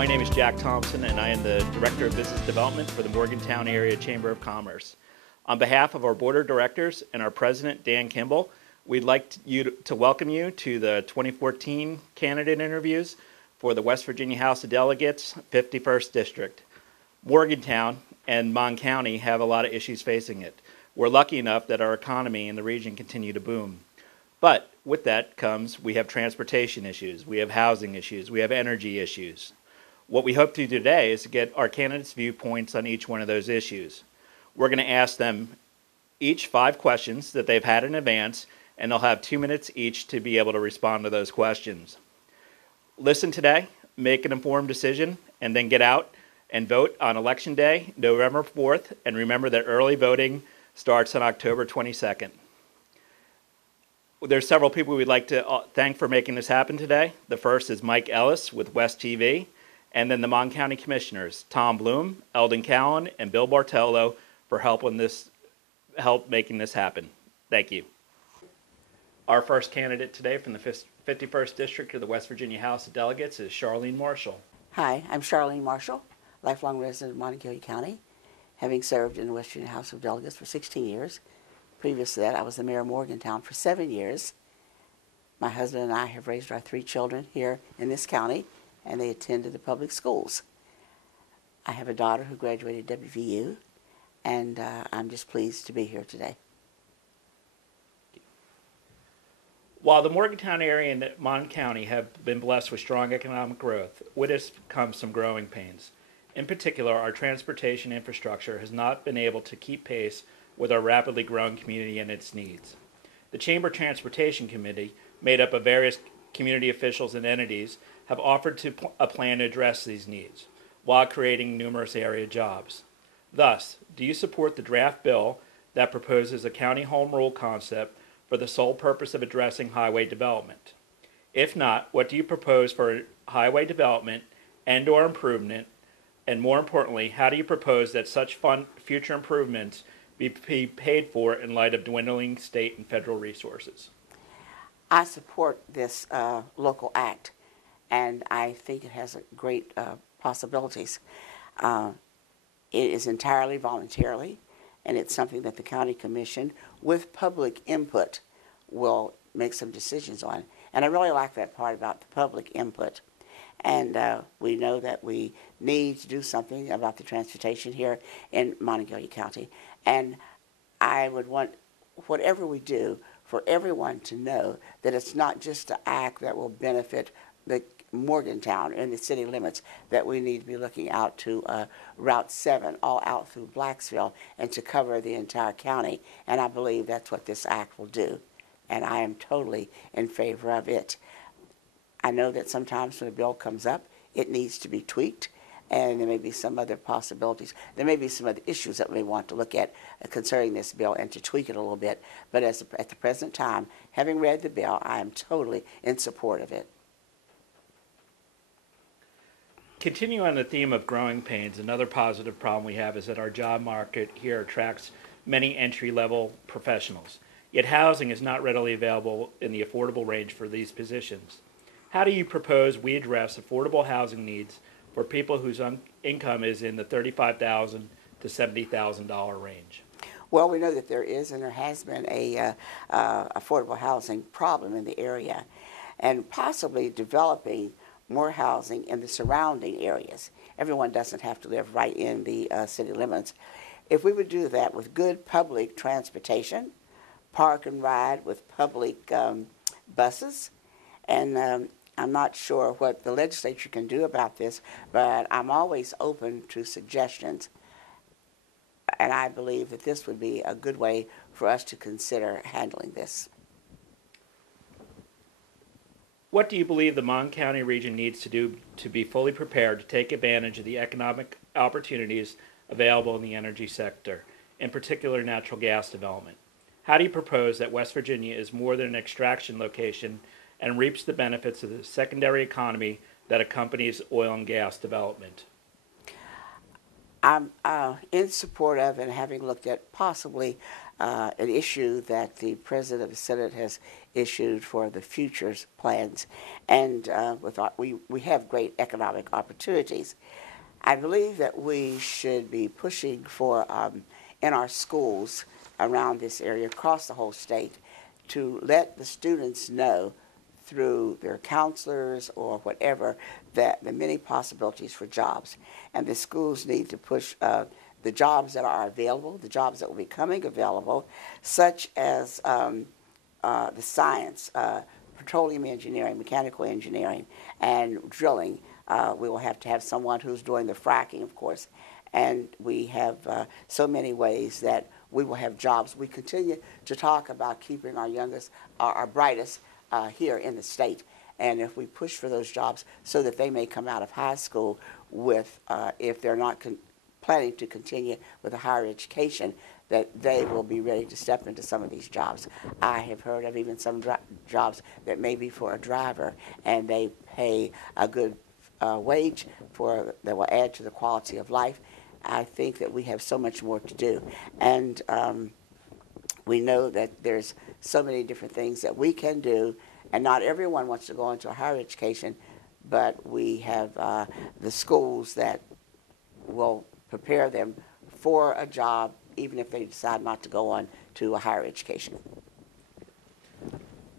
My name is Jack Thompson, and I am the Director of Business Development for the Morgantown Area Chamber of Commerce. On behalf of our Board of Directors and our President, Dan Kimball, we'd like to welcome you to the 2014 candidate interviews for the West Virginia House of Delegates, 51st District. Morgantown and Mon County have a lot of issues facing it. We're lucky enough that our economy and the region continue to boom. But with that comes, we have transportation issues, we have housing issues, we have energy issues. What we hope to do today is to get our candidates' viewpoints on each one of those issues. We're going to ask them each 5 questions that they've had in advance, and they'll have 2 minutes each to be able to respond to those questions. Listen today, make an informed decision, and then get out and vote on Election Day, November 4th, and remember that early voting starts on October 22nd. There's several people we'd like to thank for making this happen today. The first is Mike Ellis with West TV, and then the Mon County Commissioners, Tom Bloom, Eldon Cowan, and Bill Bartello for help making this happen. Thank you. Our first candidate today from the 51st District of the West Virginia House of Delegates is Charlene Marshall. Hi, I'm Charlene Marshall, lifelong resident of Montague County, having served in the West Virginia House of Delegates for 16 years. Previous to that, I was the mayor of Morgantown for 7 years. My husband and I have raised our 3 children here in this county, and they attended the public schools. I have a daughter who graduated WVU, and I'm just pleased to be here today. While the Morgantown area and Mon County have been blessed with strong economic growth, with this comes some growing pains. In particular, our transportation infrastructure has not been able to keep pace with our rapidly growing community and its needs. The Chamber Transportation Committee, made up of various community officials and entities, have offered a plan to address these needs while creating numerous area jobs. Thus, do you support the draft bill that proposes a county home rule concept for the sole purpose of addressing highway development? If not, what do you propose for highway development and/or improvement? And more importantly, how do you propose that such future improvements be paid for in light of dwindling state and federal resources? I support this local act, and I think it has great possibilities. It is entirely voluntarily, and it's something that the county commission, with public input, will make some decisions on. And I really like that part about the public input. And we know that we need to do something about the transportation here in Montague County. And I would want, whatever we do, for everyone to know that it's not just an act that will benefit the Morgantown and the city limits, that we need to be looking out to Route 7, all out through Blacksville, and to cover the entire county. And I believe that's what this act will do. And I am totally in favor of it. I know that sometimes when a bill comes up, it needs to be tweaked, and there may be some other possibilities. There may be some other issues that we want to look at concerning this bill and to tweak it a little bit. But at the present time, having read the bill, I am totally in support of it. Continuing on the theme of growing pains, another positive problem we have is that our job market here attracts many entry-level professionals. Yet housing is not readily available in the affordable range for these positions. How do you propose we address affordable housing needs for people whose income is in the $35,000 to $70,000 range? Well, we know that there is and there has been a affordable housing problem in the area, and possibly developing more housing in the surrounding areas. Everyone doesn't have to live right in the city limits. If we would do that with good public transportation, park and ride with public buses, and I'm not sure what the legislature can do about this, but I'm always open to suggestions. And I believe that this would be a good way for us to consider handling this. What do you believe the Mon County region needs to do to be fully prepared to take advantage of the economic opportunities available in the energy sector, in particular natural gas development? How do you propose that West Virginia is more than an extraction location and reaps the benefits of the secondary economy that accompanies oil and gas development? I'm in support of, and having looked at possibly an issue that the President of the Senate has issued for the futures plans, and we have great economic opportunities. I believe that we should be pushing for, in our schools around this area, across the whole state, to let the students know through their counselors or whatever that the many possibilities for jobs. And the schools need to push the jobs that are available, the jobs that will be coming available, such as the science, petroleum engineering, mechanical engineering, and drilling. We will have to have someone who's doing the fracking, of course. And we have so many ways that we will have jobs. We continue to talk about keeping our youngest, our brightest here in the state. And if we push for those jobs so that they may come out of high school with, if they're not planning to continue with a higher education, that they will be ready to step into some of these jobs. I have heard of even some jobs that may be for a driver, and they pay a good wage that will add to the quality of life. I think that we have so much more to do. And we know that there's so many different things that we can do, and not everyone wants to go into a higher education, but we have the schools that will prepare them for a job, even if they decide not to go on to a higher education.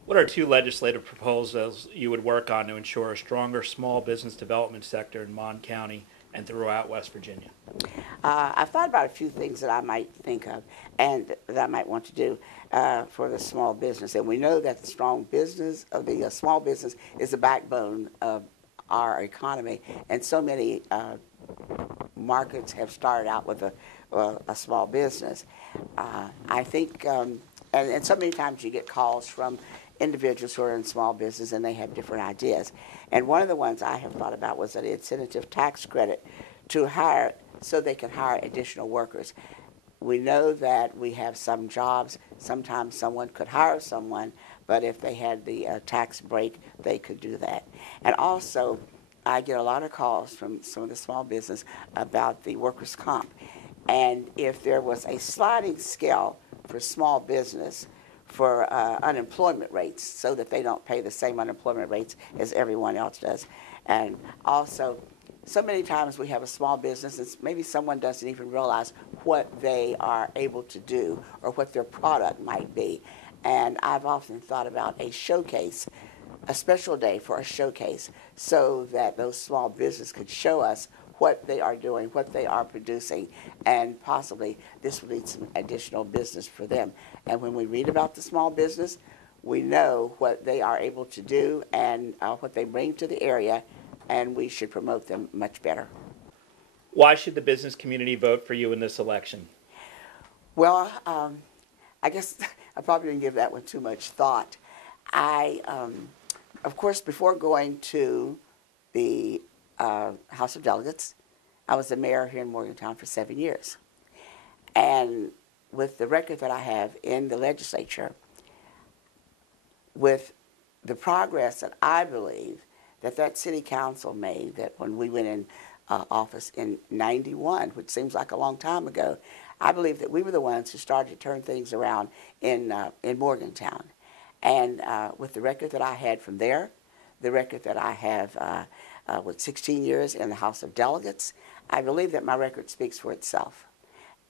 What are two legislative proposals you would work on to ensure a stronger small business development sector in Mon County and throughout West Virginia? I've thought about a few things that I might think of and that I might want to do for the small business. And we know that the strong business, the small business, is the backbone of our economy. And so many markets have started out with a small business. I think, and so many times you get calls from individuals who are in small business and they have different ideas. And one of the ones I have thought about was an incentive tax credit to hire, so they can hire additional workers. We know that we have some jobs, sometimes someone could hire someone, but if they had the tax break, they could do that. And also, I get a lot of calls from some of the small business about the workers' comp. And if there was a sliding scale for small business for unemployment rates, so that they don't pay the same unemployment rates as everyone else does. And also, so many times we have a small business and maybe someone doesn't even realize what they are able to do or what their product might be. And I've often thought about a showcase, a special day for a showcase, so that those small businesses could show us what they are doing, what they are producing, and possibly this will lead some additional business for them. And when we read about the small business, we know what they are able to do and what they bring to the area, and we should promote them much better. Why should the business community vote for you in this election? Well, I guess I probably didn't give that one too much thought. Of course, before going to the House of Delegates, I was the mayor here in Morgantown for 7 years. And with the record that I have in the legislature, with the progress that I believe that city council made, that when we went in office in '91, which seems like a long time ago, I believe that we were the ones who started to turn things around in Morgantown. And with the record that I had from there, the record that I have with 16 years in the House of Delegates, I believe that my record speaks for itself.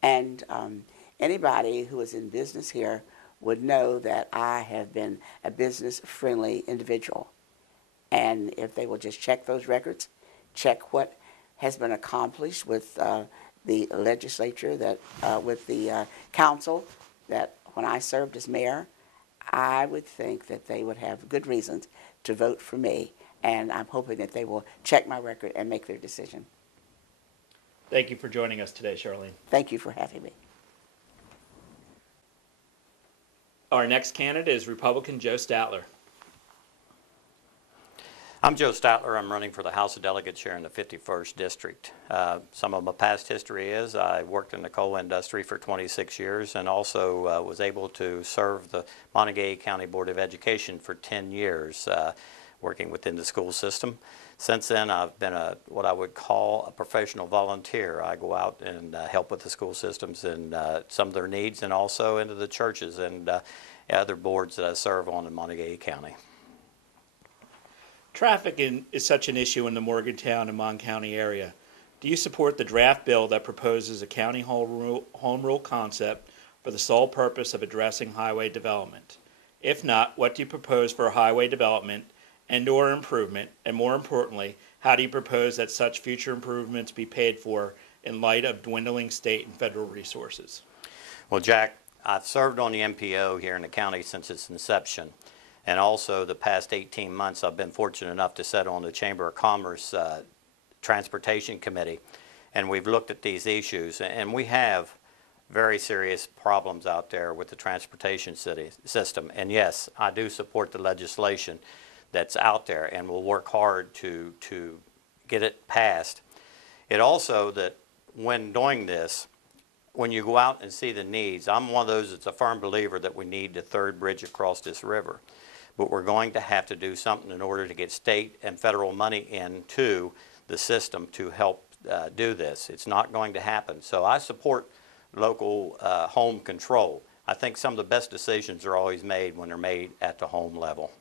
And anybody who is in business here would know that I have been a business-friendly individual. And if they will just check those records, check what has been accomplished with the legislature, with the council, that when I served as mayor, I would think that they would have good reasons to vote for me. And I'm hoping that they will check my record and make their decision. Thank you for joining us today, Charlene. Thank you for having me. Our next candidate is Republican Joe Statler. I'm Joe Statler. I'm running for the House of Delegates here in the 51st District. Some of my past history is I worked in the coal industry for 26 years and also was able to serve the Montague County Board of Education for 10 years, working within the school system. Since then, I've been what I would call a professional volunteer. I go out and help with the school systems and some of their needs, and also into the churches and other boards that I serve on in Montague County. Traffic is such an issue in the Morgantown and Mon County area. Do you support the draft bill that proposes a county home rule concept for the sole purpose of addressing highway development? If not, what do you propose for highway development and/or improvement? And more importantly, how do you propose that such future improvements be paid for in light of dwindling state and federal resources? Well, Jack, I've served on the MPO here in the county since its inception. And also the past 18 months, I've been fortunate enough to sit on the Chamber of Commerce Transportation Committee. And we've looked at these issues. And we have very serious problems out there with the transportation system. And yes, I do support the legislation that's out there and will work hard to get it passed. It also that when doing this, when you go out and see the needs, I'm one of those that's a firm believer that we need the third bridge across this river. But we're going to have to do something in order to get state and federal money into the system to help do this. It's not going to happen. So I support local home control. I think some of the best decisions are always made when they're made at the home level.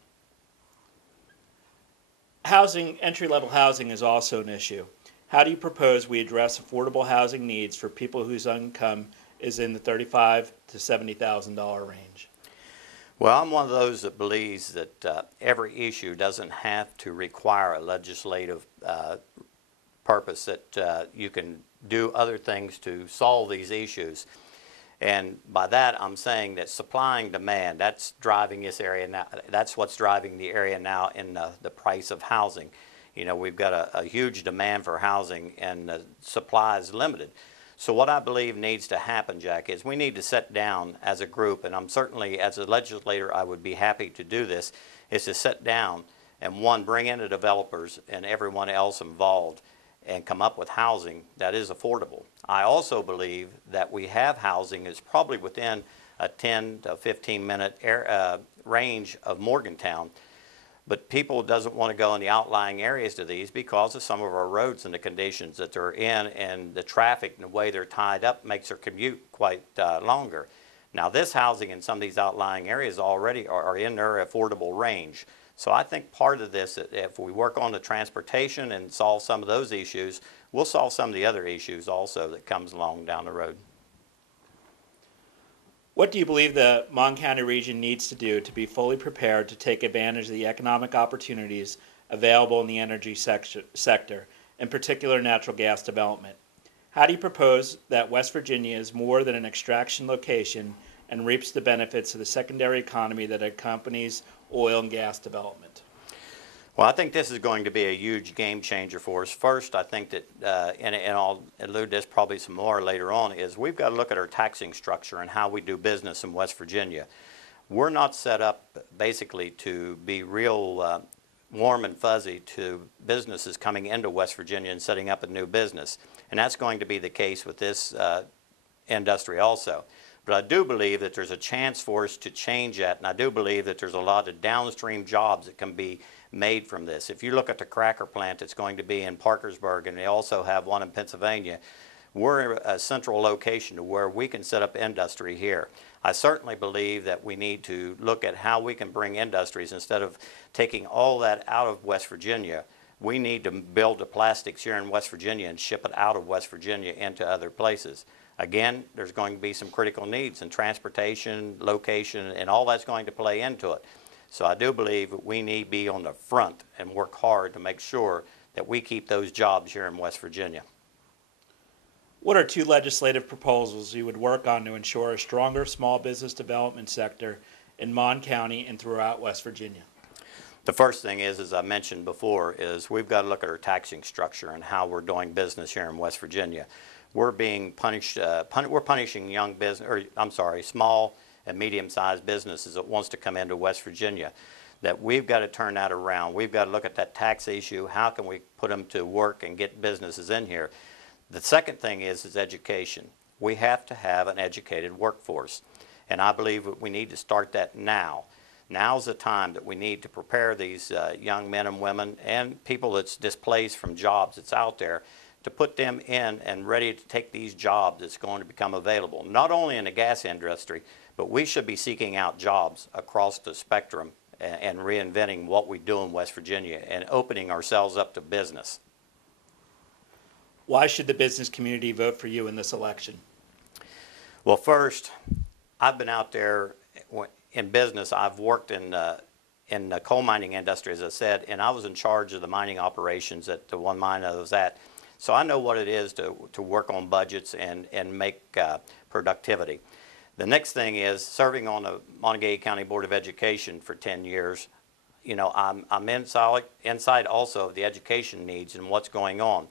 Entry-level housing is also an issue. How do you propose we address affordable housing needs for people whose income is in the $35,000 to $70,000 range? Well, I'm one of those that believes that every issue doesn't have to require a legislative purpose, that you can do other things to solve these issues. And by that, I'm saying that supply and demand, that's driving this area now. That's what's driving the area now in the price of housing. You know, we've got a huge demand for housing and the supply is limited. So what I believe needs to happen, Jack, is we need to sit down as a group, and I'm certainly, as a legislator, I would be happy to do this, is to sit down and, one, bring in the developers and everyone else involved and come up with housing that is affordable. I also believe that we have housing that's probably within a 10 to 15 minute range of Morgantown, but people doesn't want to go in the outlying areas to these because of some of our roads and the conditions that they're in, and the traffic and the way they're tied up makes their commute quite longer. Now this housing in some of these outlying areas already are in their affordable range. So I think part of this, if we work on the transportation and solve some of those issues, we'll solve some of the other issues also that comes along down the road. What do you believe the Mon County region needs to do to be fully prepared to take advantage of the economic opportunities available in the energy sector, in particular natural gas development? How do you propose that West Virginia is more than an extraction location and reaps the benefits of the secondary economy that accompanies oil and gas development? Well, I think this is going to be a huge game changer for us. First, I think that, and I'll allude to this probably some more later on, is we've got to look at our taxing structure and how we do business in West Virginia. We're not set up basically to be real warm and fuzzy to businesses coming into West Virginia and setting up a new business. And that's going to be the case with this industry also. But I do believe that there's a chance for us to change that, and I do believe that there's a lot of downstream jobs that can be made from this. If you look at the cracker plant that's going to be in Parkersburg, and they also have one in Pennsylvania, we're a central location to where we can set up industry here. I certainly believe that we need to look at how we can bring industries, instead of taking all that out of West Virginia. We need to build the plastics here in West Virginia and ship it out of West Virginia into other places. Again, there's going to be some critical needs in transportation, location, and all that's going to play into it. So I do believe that we need to be on the front and work hard to make sure that we keep those jobs here in West Virginia. What are two legislative proposals you would work on to ensure a stronger small business development sector in Mon County and throughout West Virginia? The first thing is, as I mentioned before, is we've got to look at our taxing structure and how we're doing business here in West Virginia. We're being punished. We're punishing young business, or I'm sorry, small and medium-sized businesses that wants to come into West Virginia. That we've got to turn that around. We've got to look at that tax issue. How can we put them to work and get businesses in here? The second thing is education. We have to have an educated workforce, and I believe that we need to start that now. Now's the time that we need to prepare these young men and women and people that's displaced from jobs that's out there to put them in and ready to take these jobs that's going to become available, not only in the gas industry, but we should be seeking out jobs across the spectrum and reinventing what we do in West Virginia and opening ourselves up to business. Why should the business community vote for you in this election? Well, first, I've been out there in business. I've worked in the coal mining industry, as I said, and I was in charge of the mining operations at the one mine I was at. So I know what it is to work on budgets and make productivity. The next thing is serving on the Montague County Board of Education for 10 years. You know, I'm inside also of the education needs and what's going on.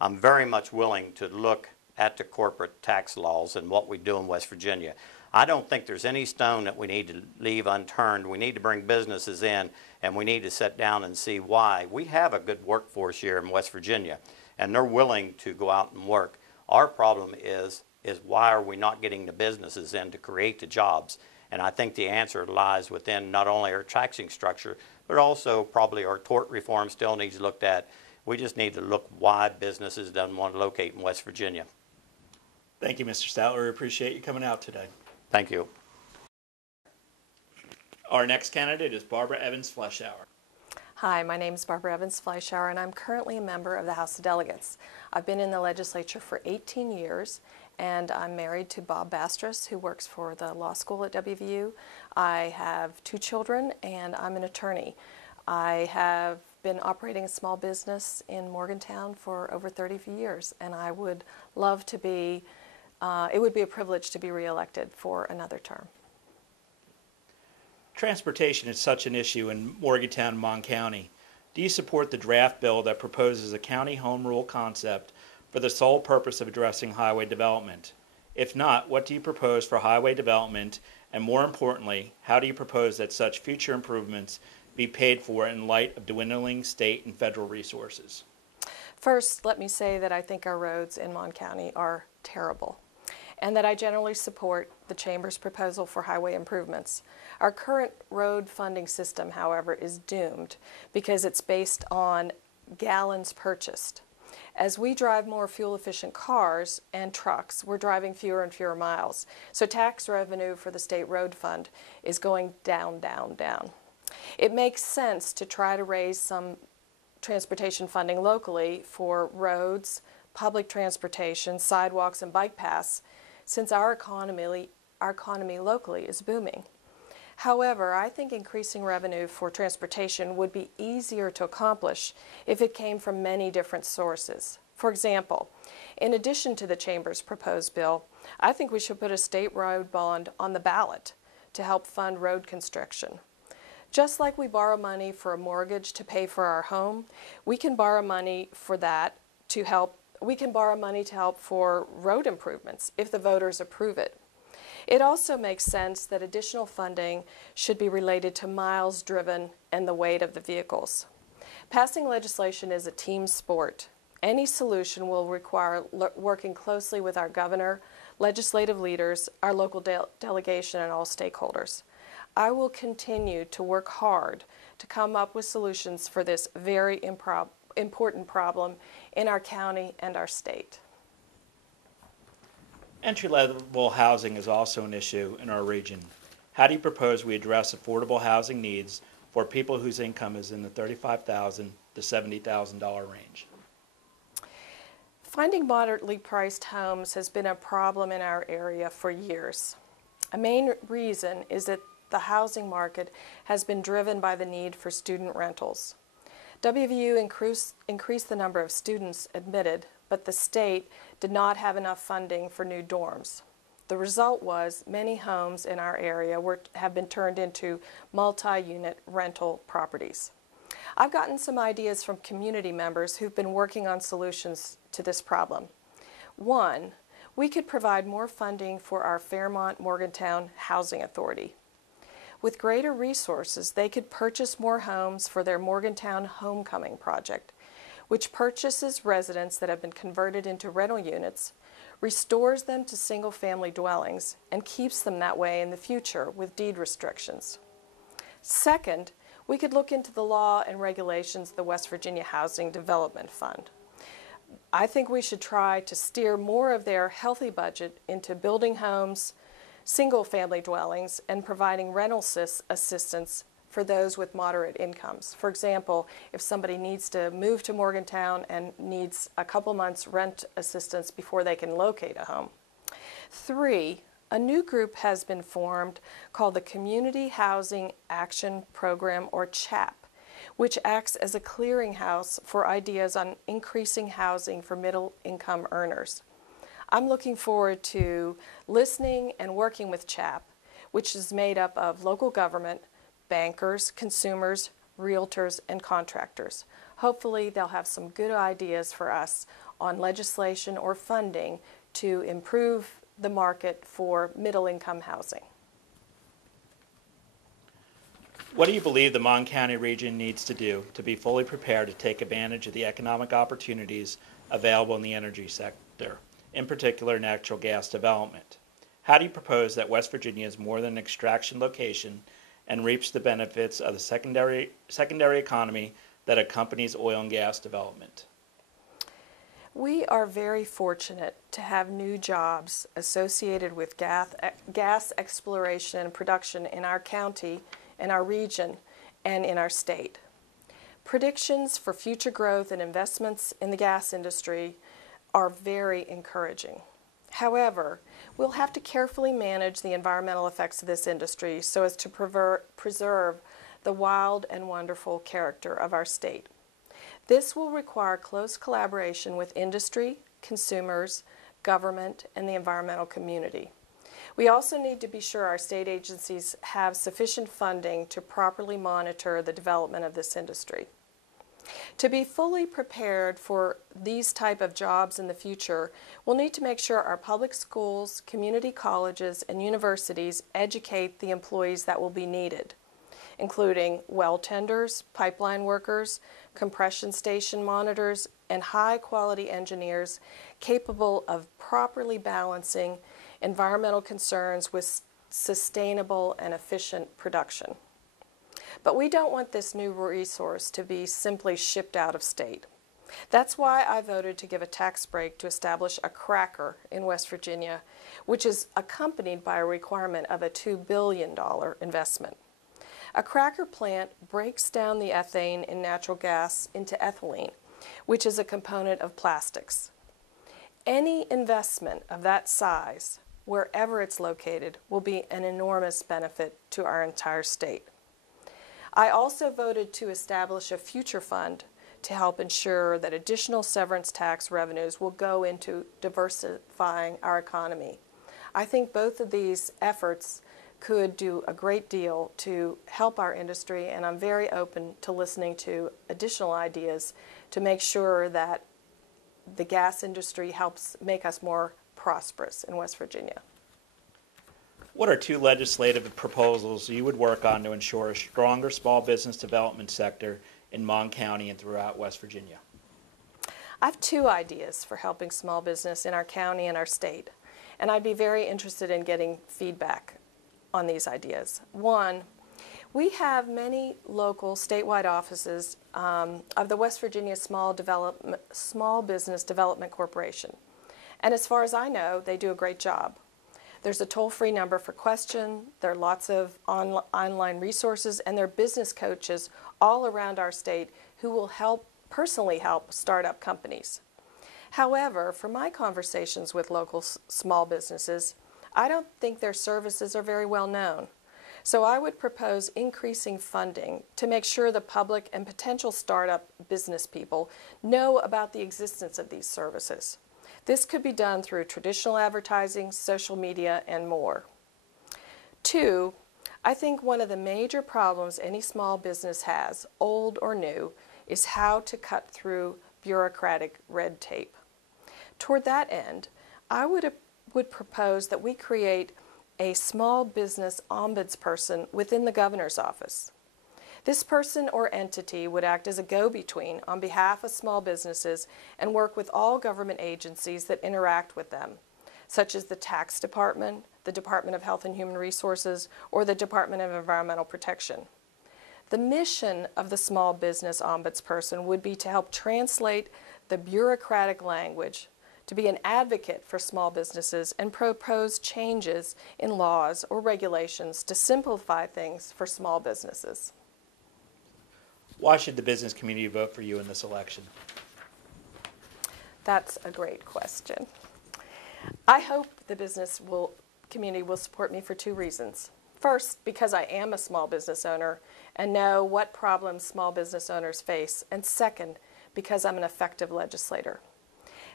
I'm very much willing to look at the corporate tax laws and what we do in West Virginia. I don't think there's any stone that we need to leave unturned. We need to bring businesses in, and we need to sit down and see why. We have a good workforce here in West Virginia, and they're willing to go out and work. Our problem is why are we not getting the businesses in to create the jobs? And I think the answer lies within not only our taxing structure, but also probably our tort reform still needs looked at. We just need to look why businesses don't want to locate in West Virginia. Thank you, Mr. Statler. We appreciate you coming out today. Thank you. Our next candidate is Barbara Evans-Fleischauer. Hi, my name is Barbara Evans-Fleischauer, and I'm currently a member of the House of Delegates. I've been in the legislature for 18 years, and I'm married to Bob Bastris, who works for the law school at WVU. I have 2 children, and I'm an attorney. I have been operating a small business in Morgantown for over 30 years, and I would love to be, it would be a privilege to be reelected for another term. Transportation is such an issue in Morgantown and Mon County. Do you support the draft bill that proposes a county home rule concept for the sole purpose of addressing highway development? If not, what do you propose for highway development? And more importantly, how do you propose that such future improvements be paid for in light of dwindling state and federal resources? First, let me say that I think our roads in Mon County are terrible, and that I generally support the Chamber's proposal for highway improvements. Our current road funding system, however, is doomed because it's based on gallons purchased. As we drive more fuel-efficient cars and trucks, we're driving fewer and fewer miles. So tax revenue for the state road fund is going down, down, down. It makes sense to try to raise some transportation funding locally for roads, public transportation, sidewalks, and bike paths, since our economy locally is booming. However, I think increasing revenue for transportation would be easier to accomplish if it came from many different sources. For example, in addition to the Chamber's proposed bill, I think we should put a state road bond on the ballot to help fund road construction. Just like we borrow money for a mortgage to pay for our home, we can borrow money for that to help. We can borrow money to help for road improvements if the voters approve it. It also makes sense that additional funding should be related to miles driven and the weight of the vehicles. Passing legislation is a team sport. Any solution will require working closely with our governor, legislative leaders, our local delegation, and all stakeholders. I will continue to work hard to come up with solutions for this very important problem in our county and our state. Entry-level housing is also an issue in our region. How do you propose we address affordable housing needs for people whose income is in the $35,000 to $70,000 range? Finding moderately priced homes has been a problem in our area for years. A main reason is that the housing market has been driven by the need for student rentals. WVU increased the number of students admitted, but the state did not have enough funding for new dorms. The result was many homes in our area have been turned into multi-unit rental properties. I've gotten some ideas from community members who've been working on solutions to this problem. One, we could provide more funding for our Fairmont Morgantown Housing Authority. With greater resources, they could purchase more homes for their Morgantown Homecoming project, which purchases residents that have been converted into rental units, restores them to single-family dwellings, and keeps them that way in the future with deed restrictions. Second, we could look into the law and regulations of the West Virginia Housing Development Fund. I think we should try to steer more of their healthy budget into building homes, single-family dwellings, and providing rental assistance for those with moderate incomes. For example, if somebody needs to move to Morgantown and needs a couple months rent assistance before they can locate a home. 3, a new group has been formed called the Community Housing Action Program, or CHAP, which acts as a clearinghouse for ideas on increasing housing for middle-income earners. I'm looking forward to listening and working with CHAP, which is made up of local government, bankers, consumers, realtors, and contractors. Hopefully they'll have some good ideas for us on legislation or funding to improve the market for middle-income housing. What do you believe the Mon County region needs to do to be fully prepared to take advantage of the economic opportunities available in the energy sector, in particular natural gas development? How do you propose that West Virginia is more than an extraction location and reaps the benefits of the secondary economy that accompanies oil and gas development? We are very fortunate to have new jobs associated with gas exploration and production in our county, in our region, and in our state. Predictions for future growth and investments in the gas industry are very encouraging. However, we'll have to carefully manage the environmental effects of this industry so as to preserve the wild and wonderful character of our state. This will require close collaboration with industry, consumers, government, and the environmental community. We also need to be sure our state agencies have sufficient funding to properly monitor the development of this industry. To be fully prepared for these type of jobs in the future, we'll need to make sure our public schools, community colleges, and universities educate the employees that will be needed, including well tenders, pipeline workers, compression station monitors, and high-quality engineers capable of properly balancing environmental concerns with sustainable and efficient production. But we don't want this new resource to be simply shipped out of state. That's why I voted to give a tax break to establish a cracker in West Virginia, which is accompanied by a requirement of a $2 billion investment. A cracker plant breaks down the ethane in natural gas into ethylene, which is a component of plastics. Any investment of that size, wherever it's located, will be an enormous benefit to our entire state. I also voted to establish a future fund to help ensure that additional severance tax revenues will go into diversifying our economy. I think both of these efforts could do a great deal to help our industry, and I'm very open to listening to additional ideas to make sure that the gas industry helps make us more prosperous in West Virginia. What are 2 legislative proposals you would work on to ensure a stronger small business development sector in Mon County and throughout West Virginia? I have 2 ideas for helping small business in our county and our state, and I'd be very interested in getting feedback on these ideas. 1, we have many local statewide offices of the West Virginia Small Business Development Corporation, and as far as I know, they do a great job. There's a toll-free number for question, there are lots of online resources, and there are business coaches all around our state who will personally help start up companies. However, from my conversations with local small businesses, I don't think their services are very well known. So I would propose increasing funding to make sure the public and potential startup business people know about the existence of these services. This could be done through traditional advertising, social media, and more. 2, I think one of the major problems any small business has, old or new, is how to cut through bureaucratic red tape. Toward that end, I would propose that we create a small business ombudsperson within the governor's office. This person or entity would act as a go-between on behalf of small businesses and work with all government agencies that interact with them, such as the Tax Department, the Department of Health and Human Resources, or the Department of Environmental Protection. The mission of the Small Business Ombudsperson would be to help translate the bureaucratic language, to be an advocate for small businesses, and propose changes in laws or regulations to simplify things for small businesses. Why should the business community vote for you in this election? That's a great question. I hope the community will support me for two reasons. First, because I am a small business owner and know what problems small business owners face. And second, because I'm an effective legislator.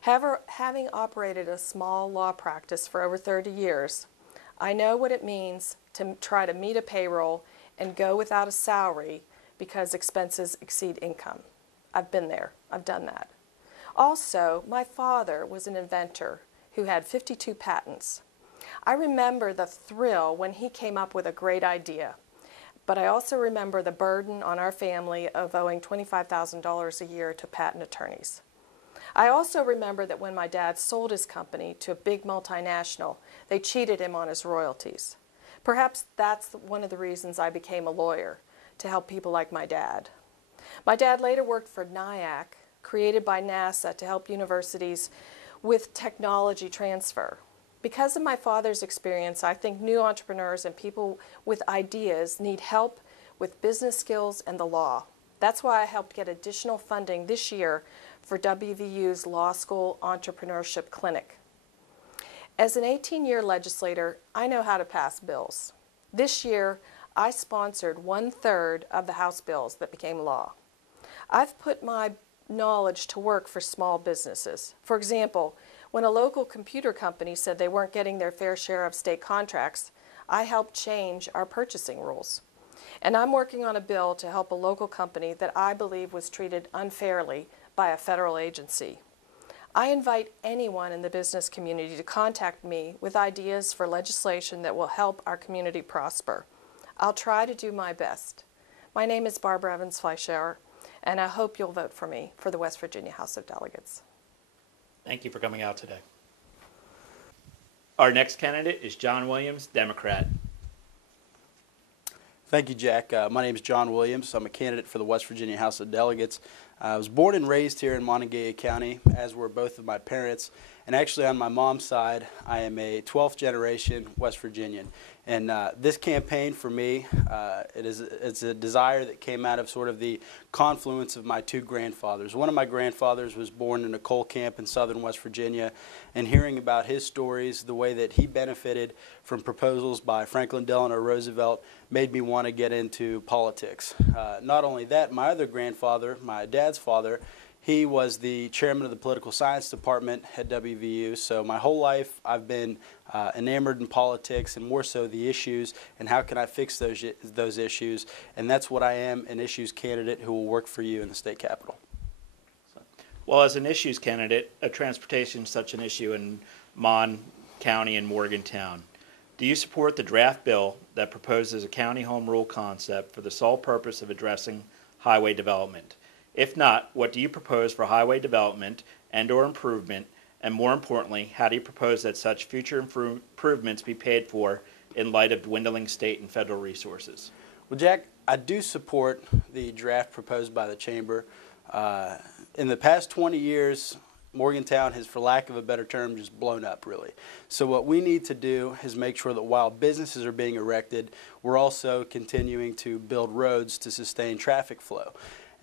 However, having operated a small law practice for over 30 years, I know what it means to try to meet a payroll and go without a salary because expenses exceed income. I've been there. I've done that. Also, my father was an inventor who had 52 patents. I remember the thrill when he came up with a great idea, but I also remember the burden on our family of owing $25,000 a year to patent attorneys. I also remember that when my dad sold his company to a big multinational, they cheated him on his royalties. Perhaps that's one of the reasons I became a lawyer, to help people like my dad. My dad later worked for NIAC, created by NASA to help universities with technology transfer. Because of my father's experience, I think new entrepreneurs and people with ideas need help with business skills and the law. That's why I helped get additional funding this year for WVU's Law School Entrepreneurship Clinic. As an 18-year legislator, I know how to pass bills. This year, I sponsored 1/3 of the House bills that became law. I've put my knowledge to work for small businesses. For example, when a local computer company said they weren't getting their fair share of state contracts, I helped change our purchasing rules. And I'm working on a bill to help a local company that I believe was treated unfairly by a federal agency. I invite anyone in the business community to contact me with ideas for legislation that will help our community prosper. I'll try to do my best. My name is Barbara Evans-Fleischauer, and I hope you'll vote for me for the West Virginia House of Delegates. Thank you for coming out today. Our next candidate is John Williams, Democrat. Thank you, Jack. My name is John Williams. I'm a candidate for the West Virginia House of Delegates. I was born and raised here in Montague County, as were both of my parents. And actually, on my mom's side, I am a 12th generation West Virginian. And this campaign for me, it's a desire that came out of sort of the confluence of my two grandfathers. One of my grandfathers was born in a coal camp in southern West Virginia, and hearing about his stories, the way that he benefited from proposals by Franklin Delano Roosevelt, made me want to get into politics. Not only that, my other grandfather, my dad's father, he was the chairman of the political science department at WVU, so my whole life I've been enamored in politics, and more so the issues and how can I fix those issues, and that's what I am, an issues candidate who will work for you in the state capitol. Well, as an issues candidate, transportation is such an issue in Mon County and Morgantown. Do you support the draft bill that proposes a county home rule concept for the sole purpose of addressing highway development? If not, what do you propose for highway development and/or improvement? And more importantly, how do you propose that such future improvements be paid for in light of dwindling state and federal resources? Well, Jack, I do support the draft proposed by the Chamber. In the past 20 years, Morgantown has, for lack of a better term, just blown up, really. So what we need to do is make sure that while businesses are being erected, we're also continuing to build roads to sustain traffic flow.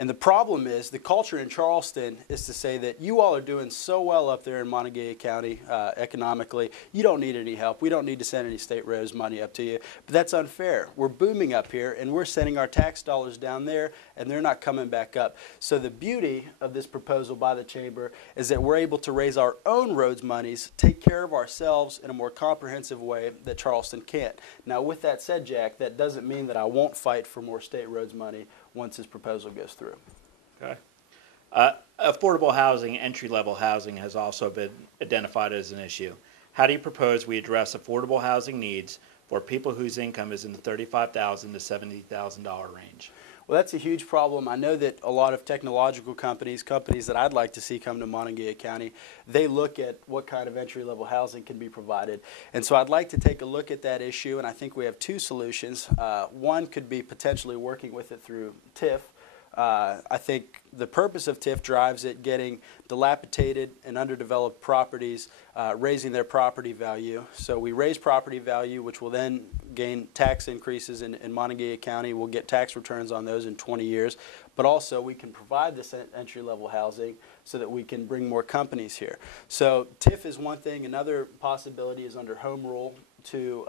And the problem is, the culture in Charleston is to say that you all are doing so well up there in Montague County economically, you don't need any help. We don't need to send any state roads money up to you. But that's unfair. We're booming up here, and we're sending our tax dollars down there, and they're not coming back up. So the beauty of this proposal by the Chamber is that we're able to raise our own roads monies, take care of ourselves in a more comprehensive way that Charleston can't. Now, with that said, Jack, that doesn't mean that I won't fight for more state roads money once this proposal goes through. Okay. Affordable housing, entry-level housing has also been identified as an issue. How do you propose we address affordable housing needs for people whose income is in the $35,000 to $70,000 range? Well, that's a huge problem. I know that a lot of technological companies that I'd like to see come to Monongalia County, they look at what kind of entry-level housing can be provided. And so I'd like to take a look at that issue, and I think we have two solutions. One could be potentially working with it through TIF. I think the purpose of TIF drives it getting dilapidated and underdeveloped properties, raising their property value. So we raise property value, which will then gain tax increases in Monongalia County. We'll get tax returns on those in 20 years. But also we can provide this entry-level housing so that we can bring more companies here. So TIF is one thing. Another possibility is under home rule to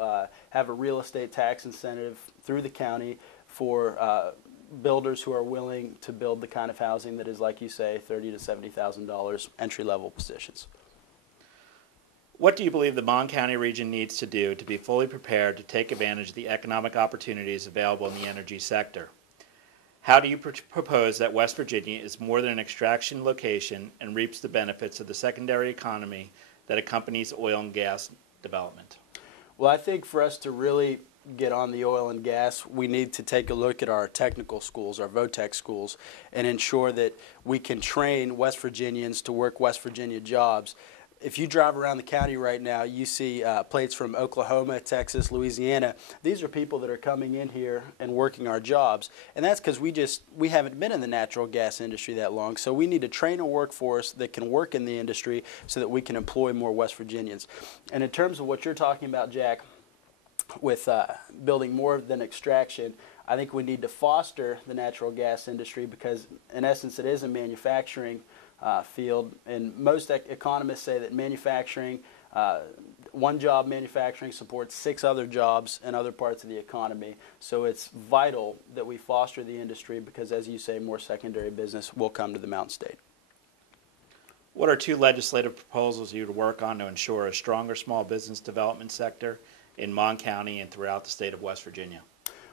have a real estate tax incentive through the county for builders who are willing to build the kind of housing that is, like you say, $30,000 to $70,000 entry-level positions. What do you believe the Mon County region needs to do to be fully prepared to take advantage of the economic opportunities available in the energy sector? How do you propose that West Virginia is more than an extraction location and reaps the benefits of the secondary economy that accompanies oil and gas development? Well, I think for us to really get on the oil and gas, we need to take a look at our technical schools, our VOTEC schools, and ensure that we can train West Virginians to work West Virginia jobs. If you drive around the county right now, you see plates from Oklahoma, Texas, Louisiana. These are people that are coming in here and working our jobs. And that's because we haven't been in the natural gas industry that long. So we need to train a workforce that can work in the industry so that we can employ more West Virginians. And in terms of what you're talking about, Jack, with building more than extraction, I think we need to foster the natural gas industry because, in essence, it is a manufacturing field. And most economists say that manufacturing, one-job manufacturing supports 6 other jobs in other parts of the economy. So it's vital that we foster the industry because, as you say, more secondary business will come to the Mountain State. What are 2 legislative proposals you would work on to ensure a stronger small business development sector in Mon County and throughout the state of West Virginia?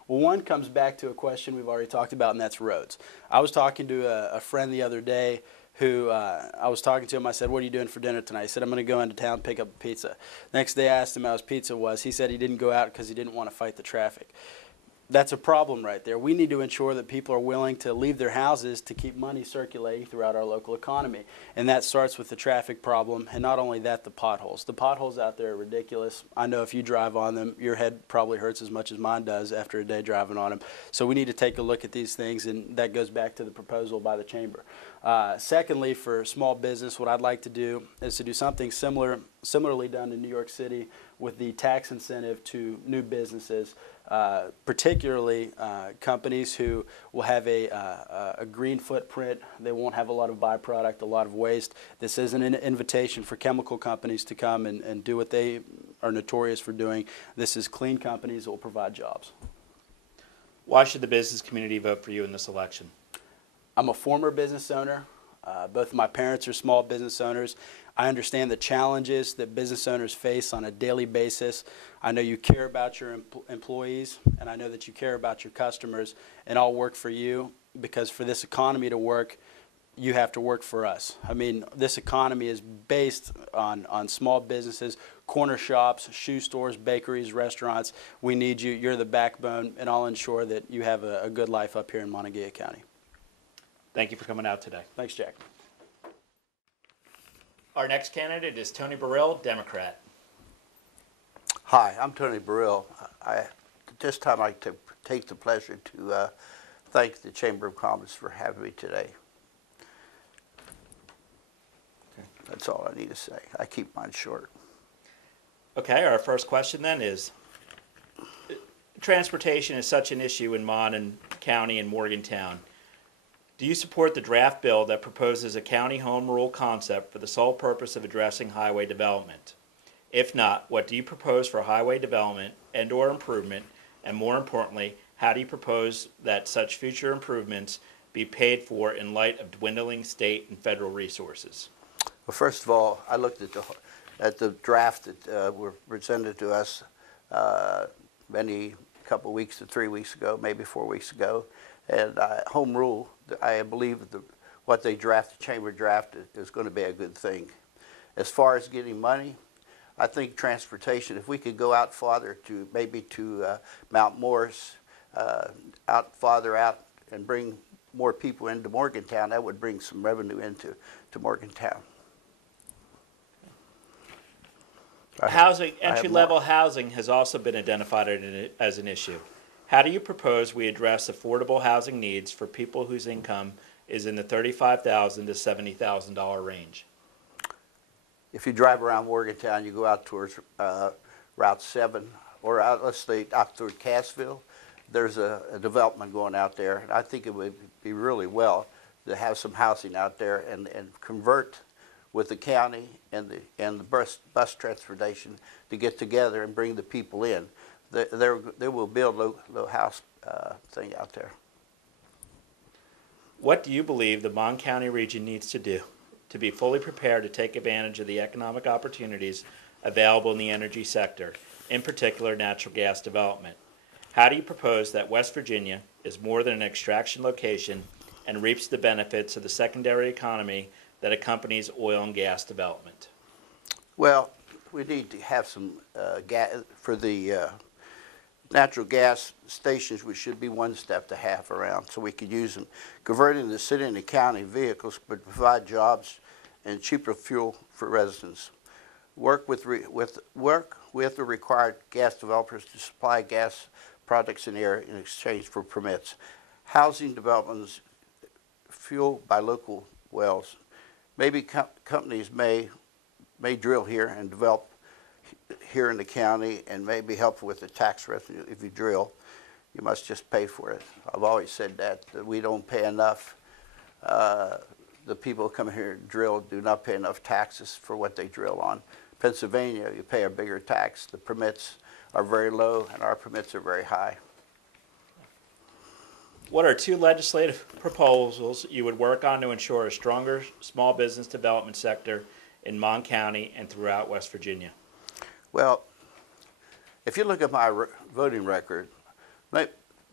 Well, one comes back to a question we've already talked about, and that's roads. I was talking to a friend the other day who I was talking to him. I said, "What are you doing for dinner tonight?" He said, "I'm going to go into town and pick up a pizza." Next day I asked him how his pizza was. He said he didn't go out because he didn't want to fight the traffic. That's a problem right there. We need to ensure that people are willing to leave their houses to keep money circulating throughout our local economy. And that starts with the traffic problem, and not only that, the potholes. The potholes out there are ridiculous. I know if you drive on them, your head probably hurts as much as mine does after a day driving on them. So we need to take a look at these things, and that goes back to the proposal by the Chamber. Secondly, for small business, what I'd like to do is to do something similarly done in New York City with the tax incentive to new businesses. Particularly companies who will have a green footprint. They won't have a lot of byproduct, a lot of waste. This isn't an invitation for chemical companies to come and do what they are notorious for doing. This is clean companies that will provide jobs. Why should the business community vote for you in this election? I'm a former business owner. Both of my parents are small business owners. I understand the challenges that business owners face on a daily basis. I know you care about your employees, and I know that you care about your customers, and I'll work for you because for this economy to work, you have to work for us. I mean, this economy is based on small businesses, corner shops, shoe stores, bakeries, restaurants. We need you. You're the backbone, and I'll ensure that you have a good life up here in Monongalia County. Thank you for coming out today. Thanks, Jack. Our next candidate is Tony Barill, Democrat. Hi, I'm Tony Barill. At this time, I'd like to take the pleasure to thank the Chamber of Commerce for having me today. Okay. That's all I need to say. I keep mine short. Okay, our first question then is, transportation is such an issue in Mon County and Morgantown. Do you support the draft bill that proposes a county home rule concept for the sole purpose of addressing highway development? If not, what do you propose for highway development and/or improvement? And more importantly, how do you propose that such future improvements be paid for in light of dwindling state and federal resources? Well, first of all, I looked at the draft that were presented to us couple weeks to 3 weeks ago, maybe 4 weeks ago. And home rule, I believe what they drafted, Chamber drafted, is going to be a good thing. As far as getting money, I think transportation, if we could go out farther to maybe to Mount Morris, farther out and bring more people into Morgantown, that would bring some revenue into Morgantown. Housing, entry-level housing has also been identified as an issue. How do you propose we address affordable housing needs for people whose income is in the $35,000 to $70,000 range? If you drive around Morgantown, you go out towards Route 7, or out, let's say out toward Cassville, there's a development going out there. And I think it would be really well to have some housing out there and convert with the county and the bus transportation to get together and bring the people in. They will build low house thing out there. What do you believe the Mon County region needs to do to be fully prepared to take advantage of the economic opportunities available in the energy sector, in particular natural gas development? How do you propose that West Virginia is more than an extraction location and reaps the benefits of the secondary economy that accompanies oil and gas development? Well, we need to have some gas for the natural gas stations. We should be one step to half around, so we could use them. Converting the city and the county vehicles would provide jobs and cheaper fuel for residents. Work with the required gas developers to supply gas products in the area in exchange for permits. Housing developments fueled by local wells. Maybe companies may drill here and develop here in the county and may be helpful with the tax revenue. If you drill, you must just pay for it. I've always said that we don't pay enough. The people who come here and drill do not pay enough taxes for what they drill on. Pennsylvania, you pay a bigger tax. The permits are very low and our permits are very high. What are two legislative proposals you would work on to ensure a stronger small business development sector in Mon County and throughout West Virginia? Well, if you look at my voting record,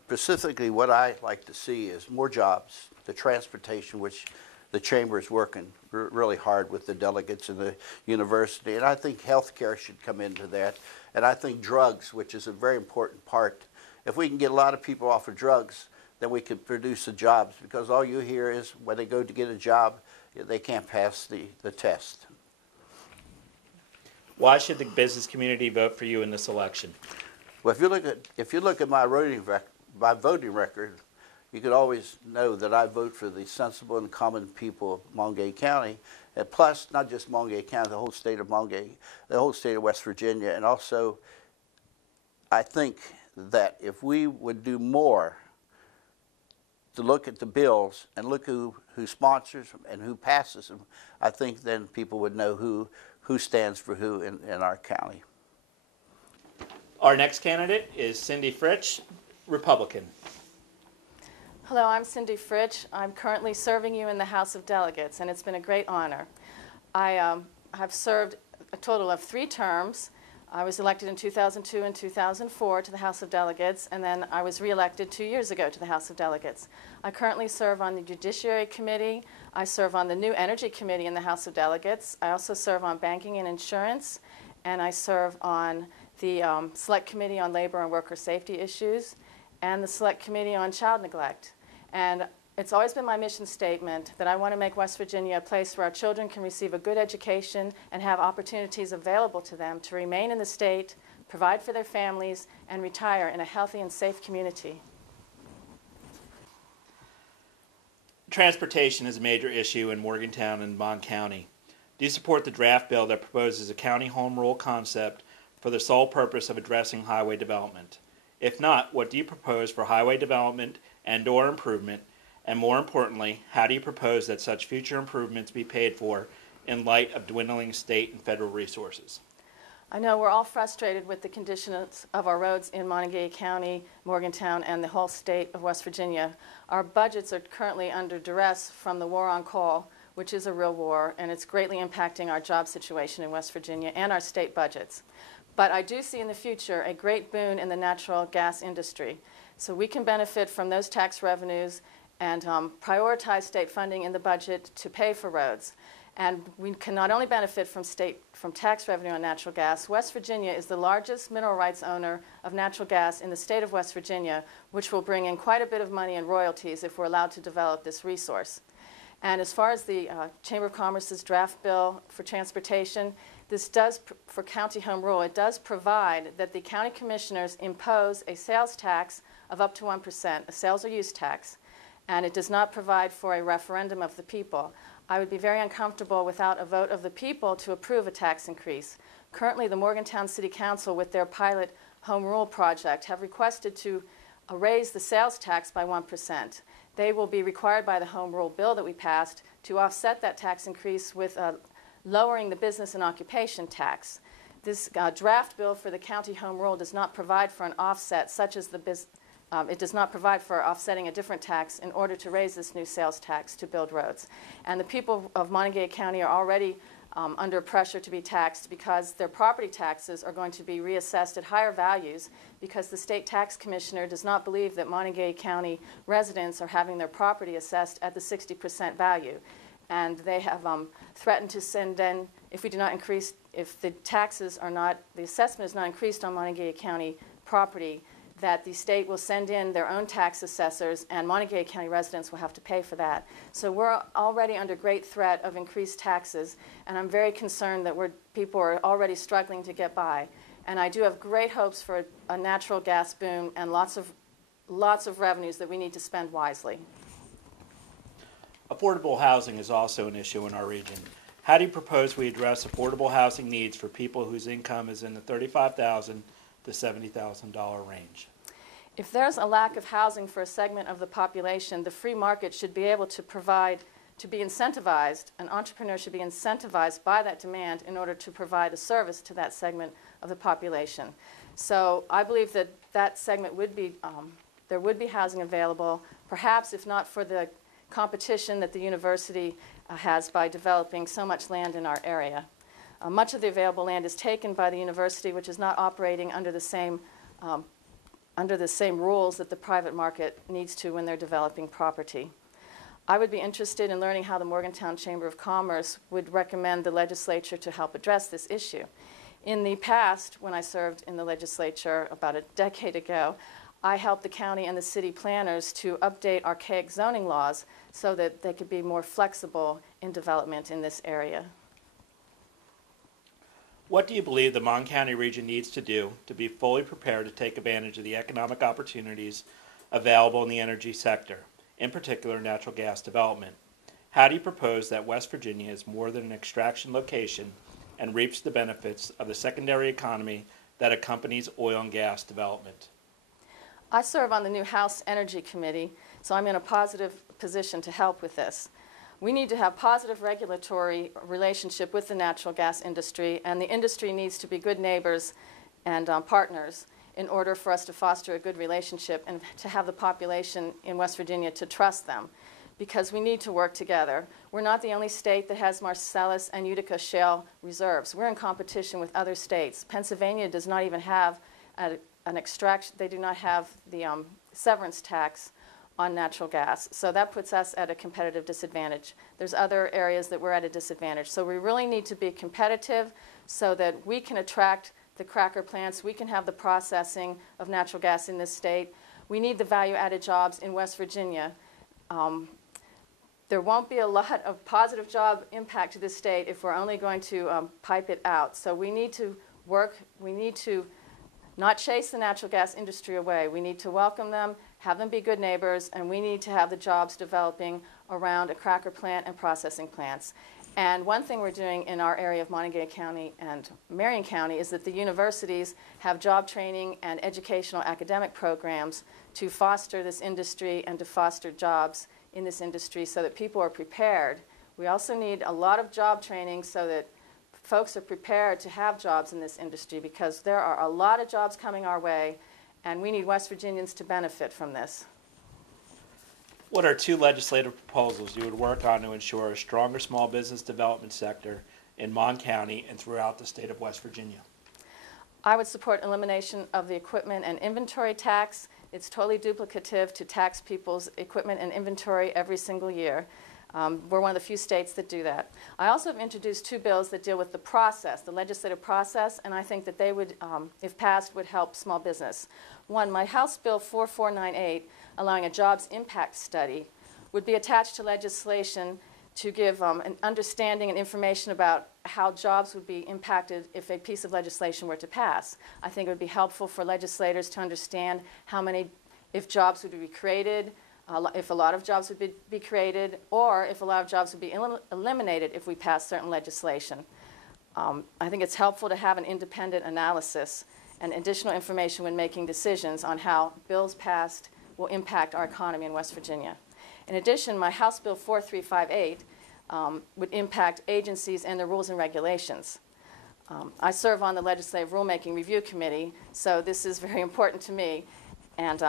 specifically what I like to see is more jobs, the transportation, which the chamber is working really hard with the delegates and the university, and I think health care should come into that, and I think drugs, which is a very important part. If we can get a lot of people off of drugs, then we can produce the jobs, because all you hear is when they go to get a job, they can't pass the test. Why should the business community vote for you in this election? Well, if you look at my voting record, you could always know that I vote for the sensible and common people of Montague County, and plus not just Montague County, the whole state of Montague, the whole state of West Virginia, and also I think that if we would do more to look at the bills and look who sponsors them and who passes them, I think then people would know who stands for who in our county. Our next candidate is Cindy Frich, Republican. Hello, I'm Cindy Frich. I'm currently serving you in the House of Delegates, and it's been a great honor. I have served a total of 3 terms. I was elected in 2002 and 2004 to the House of Delegates, and then I was reelected 2 years ago to the House of Delegates. I currently serve on the Judiciary Committee. I serve on the New Energy Committee in the House of Delegates. I also serve on Banking and Insurance, and I serve on the Select Committee on Labor and Worker Safety Issues, and the Select Committee on Child Neglect. And it's always been my mission statement that I want to make West Virginia a place where our children can receive a good education and have opportunities available to them to remain in the state, provide for their families, and retire in a healthy and safe community. Transportation is a major issue in Morgantown and Mon County. Do you support the draft bill that proposes a county home rule concept for the sole purpose of addressing highway development? If not, what do you propose for highway development and/or improvement? And more importantly, how do you propose that such future improvements be paid for in light of dwindling state and federal resources? I know we're all frustrated with the conditions of our roads in Montague County, Morgantown, and the whole state of West Virginia. Our budgets are currently under duress from the war on coal, which is a real war, and it's greatly impacting our job situation in West Virginia and our state budgets. But I do see in the future a great boon in the natural gas industry. So we can benefit from those tax revenues and prioritize state funding in the budget to pay for roads. And we can not only benefit from tax revenue on natural gas. West Virginia is the largest mineral rights owner of natural gas in the state of West Virginia, which will bring in quite a bit of money in royalties if we're allowed to develop this resource. And as far as the Chamber of Commerce's draft bill for transportation, this does, for county home rule, it does provide that the county commissioners impose a sales tax of up to 1%, a sales or use tax, and it does not provide for a referendum of the people. I would be very uncomfortable without a vote of the people to approve a tax increase. Currently, the Morgantown City Council, with their pilot home rule project, have requested to raise the sales tax by 1%. They will be required by the home rule bill that we passed to offset that tax increase with lowering the business and occupation tax. This draft bill for the county home rule does not provide for an offset such as it does not provide for offsetting a different tax in order to raise this new sales tax to build roads. And the people of Montague County are already under pressure to be taxed because their property taxes are going to be reassessed at higher values because the state tax commissioner does not believe that Montague County residents are having their property assessed at the 60% value. And they have threatened to send in, if we do not increase, if the taxes are not, the assessment is not increased on Montague County property, that the state will send in their own tax assessors and Montague County residents will have to pay for that. So we're already under great threat of increased taxes, and I'm very concerned that people are already struggling to get by. And I do have great hopes for a natural gas boom and lots of revenues that we need to spend wisely. Affordable housing is also an issue in our region. How do you propose we address affordable housing needs for people whose income is in the $35,000 to $70,000 range? If there's a lack of housing for a segment of the population, the free market should be able to provide, to be incentivized, an entrepreneur should be incentivized by that demand in order to provide a service to that segment of the population. So I believe that that segment would be, there would be housing available, perhaps if not for the competition that the university has by developing so much land in our area. Much of the available land is taken by the university, which is not operating under the same rules that the private market needs to when they're developing property. I would be interested in learning how the Morgantown Chamber of Commerce would recommend the legislature to help address this issue. In the past, when I served in the legislature about a decade ago, I helped the county and the city planners to update archaic zoning laws so that they could be more flexible in development in this area. What do you believe the Mon County region needs to do to be fully prepared to take advantage of the economic opportunities available in the energy sector, in particular natural gas development? How do you propose that West Virginia is more than an extraction location and reaps the benefits of the secondary economy that accompanies oil and gas development? I serve on the new House Energy Committee, so I'm in a positive position to help with this. We need to have positive regulatory relationship with the natural gas industry, and the industry needs to be good neighbors and partners in order for us to foster a good relationship and to have the population in West Virginia to trust them, because we need to work together. We're not the only state that has Marcellus and Utica shale reserves. We're in competition with other states. Pennsylvania does not even have an extraction, they do not have the severance tax on natural gas. So that puts us at a competitive disadvantage. There's other areas that we're at a disadvantage. So we really need to be competitive so that we can attract the cracker plants, we can have the processing of natural gas in this state. We need the value-added jobs in West Virginia. There won't be a lot of positive job impact to this state if we're only going to pipe it out. So we need to work, we need to not chase the natural gas industry away. We need to welcome them, have them be good neighbors, and we need to have the jobs developing around a cracker plant and processing plants. And one thing we're doing in our area of Montague County and Marion County is that the universities have job training and educational academic programs to foster this industry and to foster jobs in this industry so that people are prepared. We also need a lot of job training so that folks are prepared to have jobs in this industry, because there are a lot of jobs coming our way, and we need West Virginians to benefit from this. What are two legislative proposals you would work on to ensure a stronger small business development sector in Mon County and throughout the state of West Virginia? I would support elimination of the equipment and inventory tax. It's totally duplicative to tax people's equipment and inventory every single year. We're one of the few states that do that. I also have introduced 2 bills that deal with the process, the legislative process, and I think that they would, if passed, would help small business. One, my House Bill 4498, allowing a jobs impact study, would be attached to legislation to give an understanding and information about how jobs would be impacted if a piece of legislation were to pass. I think it would be helpful for legislators to understand if jobs would be created, if a lot of jobs would be created, or if a lot of jobs would be eliminated if we pass certain legislation. I think it's helpful to have an independent analysis and additional information when making decisions on how bills passed will impact our economy in West Virginia. In addition, my House Bill 4358 would impact agencies and their rules and regulations. I serve on the Legislative Rulemaking Review Committee, so this is very important to me. And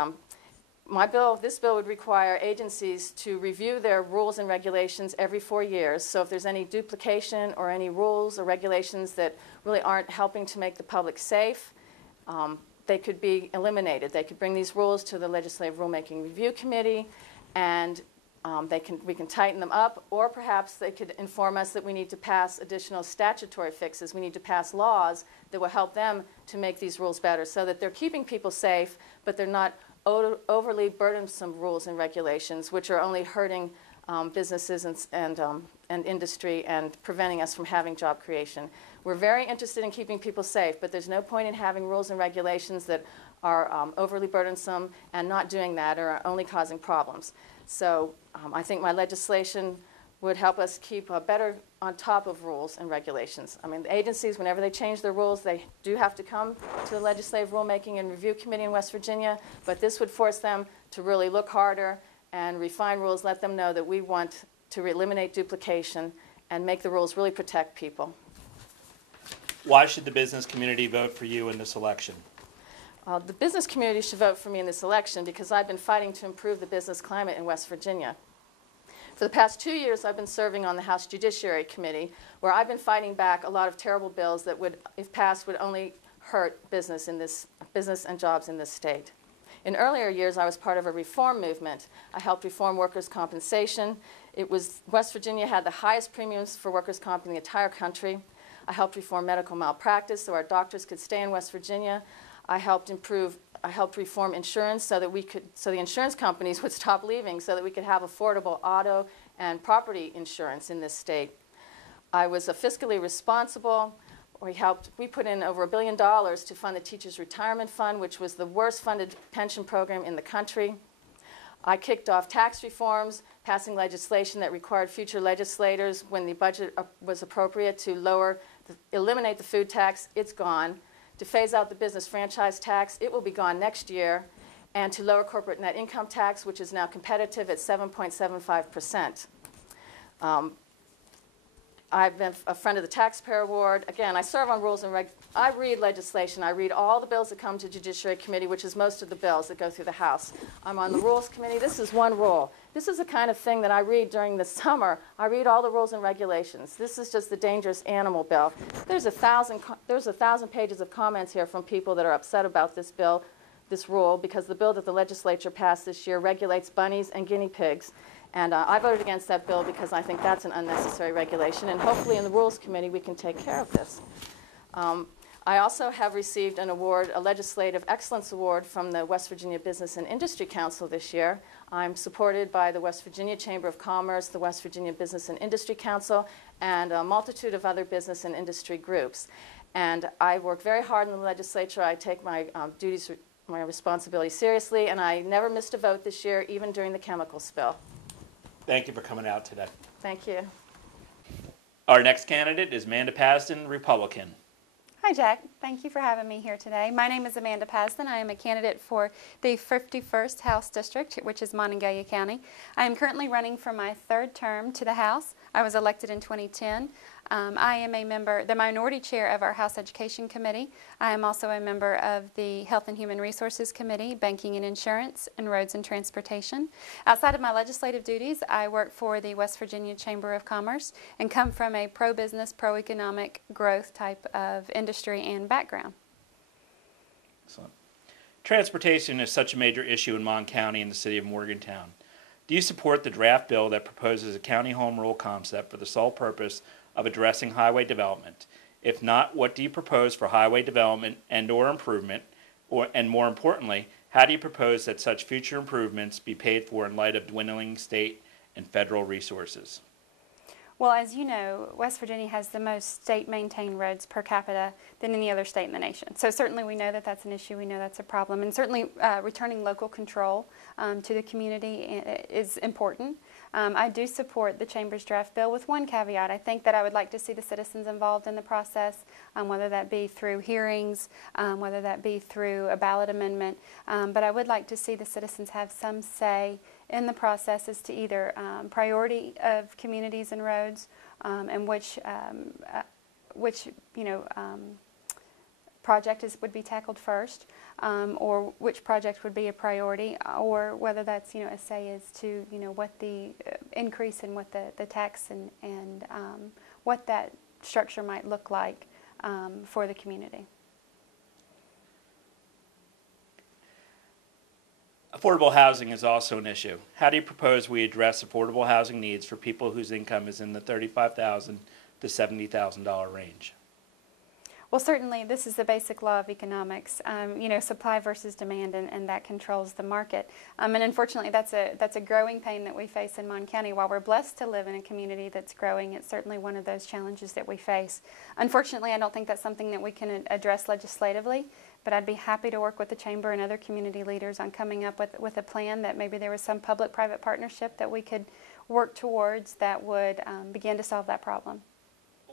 this bill would require agencies to review their rules and regulations every 4 years. So if there's any duplication or any rules or regulations that really aren't helping to make the public safe, they could be eliminated. They could bring these rules to the Legislative Rulemaking Review Committee, and we can tighten them up, or perhaps they could inform us that we need to pass additional statutory fixes. We need to pass laws that will help them to make these rules better so that they're keeping people safe, but they're not overly burdensome rules and regulations, which are only hurting businesses and industry and preventing us from having job creation. We're very interested in keeping people safe, but there's no point in having rules and regulations that are overly burdensome and not doing that or are only causing problems. So I think my legislation would help us keep better on top of rules and regulations. I mean, the agencies, whenever they change their rules, they do have to come to the Legislative Rulemaking and Review Committee in West Virginia, but this would force them to really look harder and refine rules, let them know that we want to eliminate duplication and make the rules really protect people. Why should the business community vote for you in this election? The business community should vote for me in this election because I've been fighting to improve the business climate in West Virginia. For the past 2 years, I've been serving on the House Judiciary Committee, where I've been fighting back a lot of terrible bills that would, if passed, would only hurt business and jobs in this state. In earlier years, I was part of a reform movement. I helped reform workers' compensation. West Virginia had the highest premiums for workers' comp in the entire country. I helped reform medical malpractice so our doctors could stay in West Virginia. I helped reform insurance so that the insurance companies would stop leaving so that we could have affordable auto and property insurance in this state. I was fiscally responsible. We put in over $1 billion to fund the Teachers Retirement Fund, which was the worst funded pension program in the country. I kicked off tax reforms, passing legislation that required future legislators, when the budget was appropriate, to eliminate the food tax. It's gone. To phase out the business franchise tax, it will be gone next year, and to lower corporate net income tax, which is now competitive at 7.75%. I've been a friend of the Taxpayer Award. Again, I serve on rules and I read legislation. I read all the bills that come to Judiciary Committee, which is most of the bills that go through the House. I'm on the Rules Committee. This is one rule. This is the kind of thing that I read during the summer. I read all the rules and regulations. This is just the dangerous animal bill. There's 1,000 pages of comments here from people that are upset about this bill, this rule, because the bill that the legislature passed this year regulates bunnies and guinea pigs. And I voted against that bill because I think that's an unnecessary regulation. And hopefully in the Rules Committee we can take care of this. I also have received an award, a Legislative Excellence Award from the West Virginia Business and Industry Council this year. I'm supported by the West Virginia Chamber of Commerce, the West Virginia Business and Industry Council, and a multitude of other business and industry groups. And I work very hard in the legislature. I take my my responsibility seriously, and I never missed a vote this year, even during the chemical spill. Thank you for coming out today. Thank you. Our next candidate is Amanda Pasdon, Republican. Hi, Jack. Thank you for having me here today. My name is Amanda Pasdon. I am a candidate for the 51st House District, which is Monongalia County. I am currently running for my 3rd term to the House. I was elected in 2010. I am a member, the minority chair of our House Education Committee. I am also a member of the Health and Human Resources Committee, Banking and Insurance, and Roads and Transportation. Outside of my legislative duties, I work for the West Virginia Chamber of Commerce and come from a pro-business, pro-economic growth type of industry and background. Excellent. Transportation is such a major issue in Mon County and the city of Morgantown. Do you support the draft bill that proposes a county home rule concept for the sole purpose of addressing highway development? If not, what do you propose for highway development and/or improvement? And more importantly, how do you propose that such future improvements be paid for in light of dwindling state and federal resources? Well, as you know, West Virginia has the most state-maintained roads per capita than any other state in the nation. So certainly we know that that's an issue, we know that's a problem, and certainly returning local control to the community is important. I do support the Chamber's draft bill with one caveat. I think that I would like to see the citizens involved in the process, whether that be through hearings, whether that be through a ballot amendment, but I would like to see the citizens have some say in the process as to either priority of communities and roads and which project would be tackled first, or which project would be a priority, or whether that's a say as to what the increase in what the tax and what that structure might look like for the community. Affordable housing is also an issue. How do you propose we address affordable housing needs for people whose income is in the $35,000 to $70,000 range? Well, certainly this is the basic law of economics, supply versus demand, and that controls the market. And unfortunately, that's a growing pain that we face in Mon County. While we're blessed to live in a community that's growing, it's certainly one of those challenges that we face. Unfortunately, I don't think that's something that we can address legislatively, but I'd be happy to work with the Chamber and other community leaders on coming up with a plan that maybe there was some public-private partnership that we could work towards that would begin to solve that problem.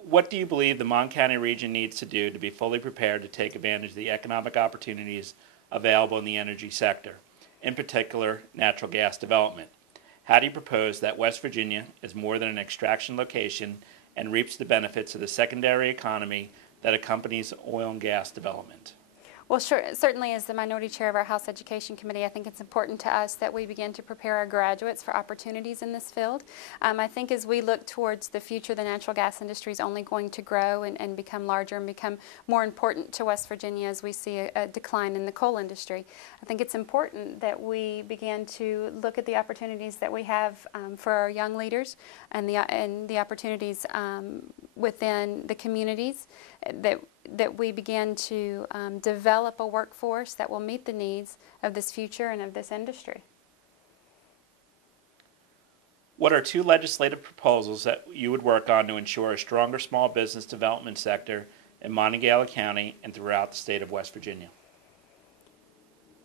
What do you believe the Mon County region needs to do to be fully prepared to take advantage of the economic opportunities available in the energy sector, in particular natural gas development? How do you propose that West Virginia is more than an extraction location and reaps the benefits of the secondary economy that accompanies oil and gas development? Well, sure, certainly as the minority chair of our House Education Committee, I think it's important to us that we begin to prepare our graduates for opportunities in this field. I think as we look towards the future, the natural gas industry is only going to grow and become larger and become more important to West Virginia as we see a decline in the coal industry. I think it's important that we begin to look at the opportunities that we have for our young leaders and the opportunities within the communities that we begin to develop a workforce that will meet the needs of this future and of this industry. What are two legislative proposals that you would work on to ensure a stronger small business development sector in Monongalia County and throughout the state of West Virginia?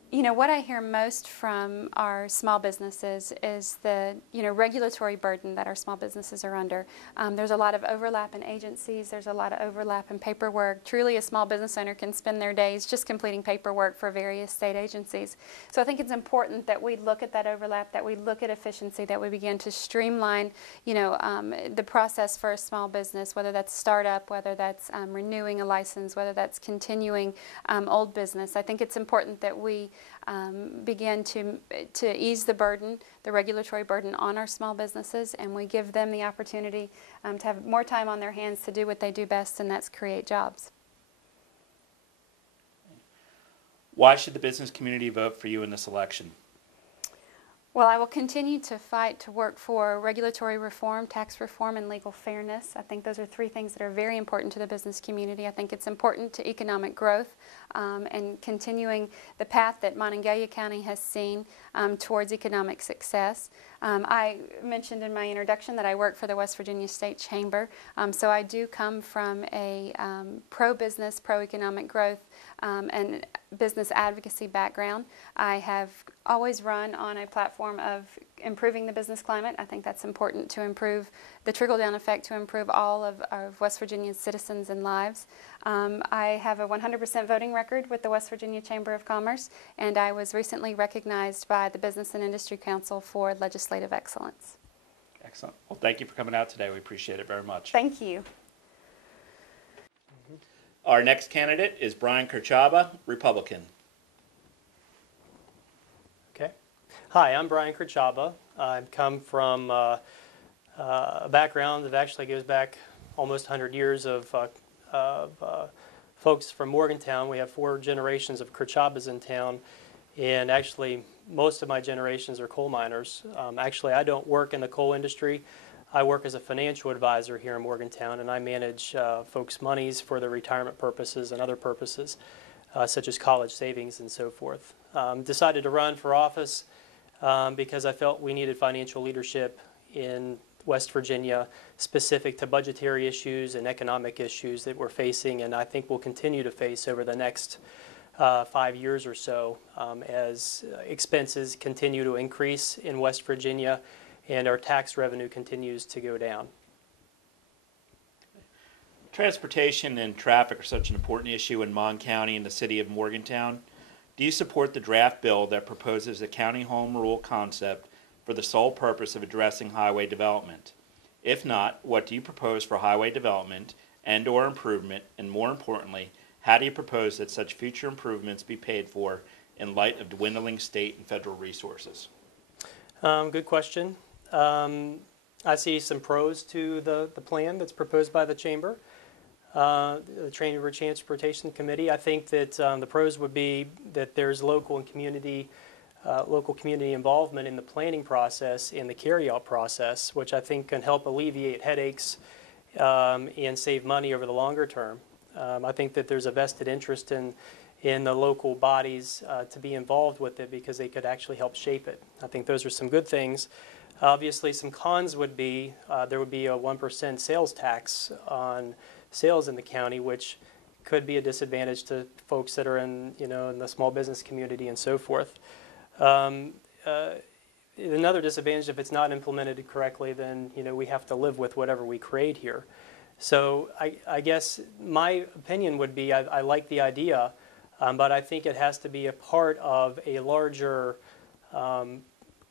What I hear most from our small businesses is the regulatory burden that our small businesses are under. There's a lot of overlap in agencies. There's a lot of overlap in paperwork. Truly, a small business owner can spend their days just completing paperwork for various state agencies. So I think it's important that we look at that overlap, that we look at efficiency, that we begin to streamline, the process for a small business, whether that's startup, whether that's renewing a license, whether that's continuing old business. I think it's important that we begin to ease the burden, the regulatory burden on our small businesses, and we give them the opportunity to have more time on their hands to do what they do best, and that's create jobs. Why should the business community vote for you in this election? Well, I will continue to fight to work for regulatory reform, tax reform, and legal fairness. I think those are three things that are very important to the business community. I think it's important to economic growth and continuing the path that Monongalia County has seen towards economic success. I mentioned in my introduction that I work for the West Virginia State Chamber, so I do come from a pro-business, pro-economic growth and business advocacy background. I have always run on a platform of improving the business climate. I think that's important to improve the trickle-down effect, to improve all of West Virginia's citizens and lives. I have a 100% voting record with the West Virginia Chamber of Commerce, and I was recently recognized by the Business and Industry Council for legislative excellence. Excellent. Well, thank you for coming out today. We appreciate it very much. Thank you. Our next candidate is Brian Kerchaba, Republican. Okay. Hi, I'm Brian Kerchaba. I come from a background that actually goes back almost 100 years of folks from Morgantown. We have 4 generations of Kerchabas in town, And actually, most of my generations are coal miners. Actually, I don't work in the coal industry. I work as a financial advisor here in Morgantown, and I manage folks' monies for their retirement purposes and other purposes, such as college savings and so forth. Decided to run for office because I felt we needed financial leadership in West Virginia specific to budgetary issues and economic issues that we're facing, and I think we'll continue to face over the next 5 years or so as expenses continue to increase in West Virginia and our tax revenue continues to go down. Transportation and traffic are such an important issue in Mon County and the city of Morgantown. Do you support the draft bill that proposes a county home rule concept for the sole purpose of addressing highway development? If not, what do you propose for highway development and/or improvement, and more importantly, how do you propose that such future improvements be paid for in light of dwindling state and federal resources? Good question. I see some pros to the plan that's proposed by the Chamber, the Chamber Transportation Committee. I think that the pros would be that there's local community involvement in the planning process and the carryout process, which I think can help alleviate headaches and save money over the longer term. I think that there's a vested interest in the local bodies to be involved with it because they could actually help shape it. I think those are some good things. Obviously, some cons would be there would be a 1% sales tax on sales in the county, which could be a disadvantage to folks that are in the small business community and so forth. Another disadvantage, if it's not implemented correctly, then we have to live with whatever we create here. So I guess my opinion would be I like the idea, but I think it has to be a part of a larger,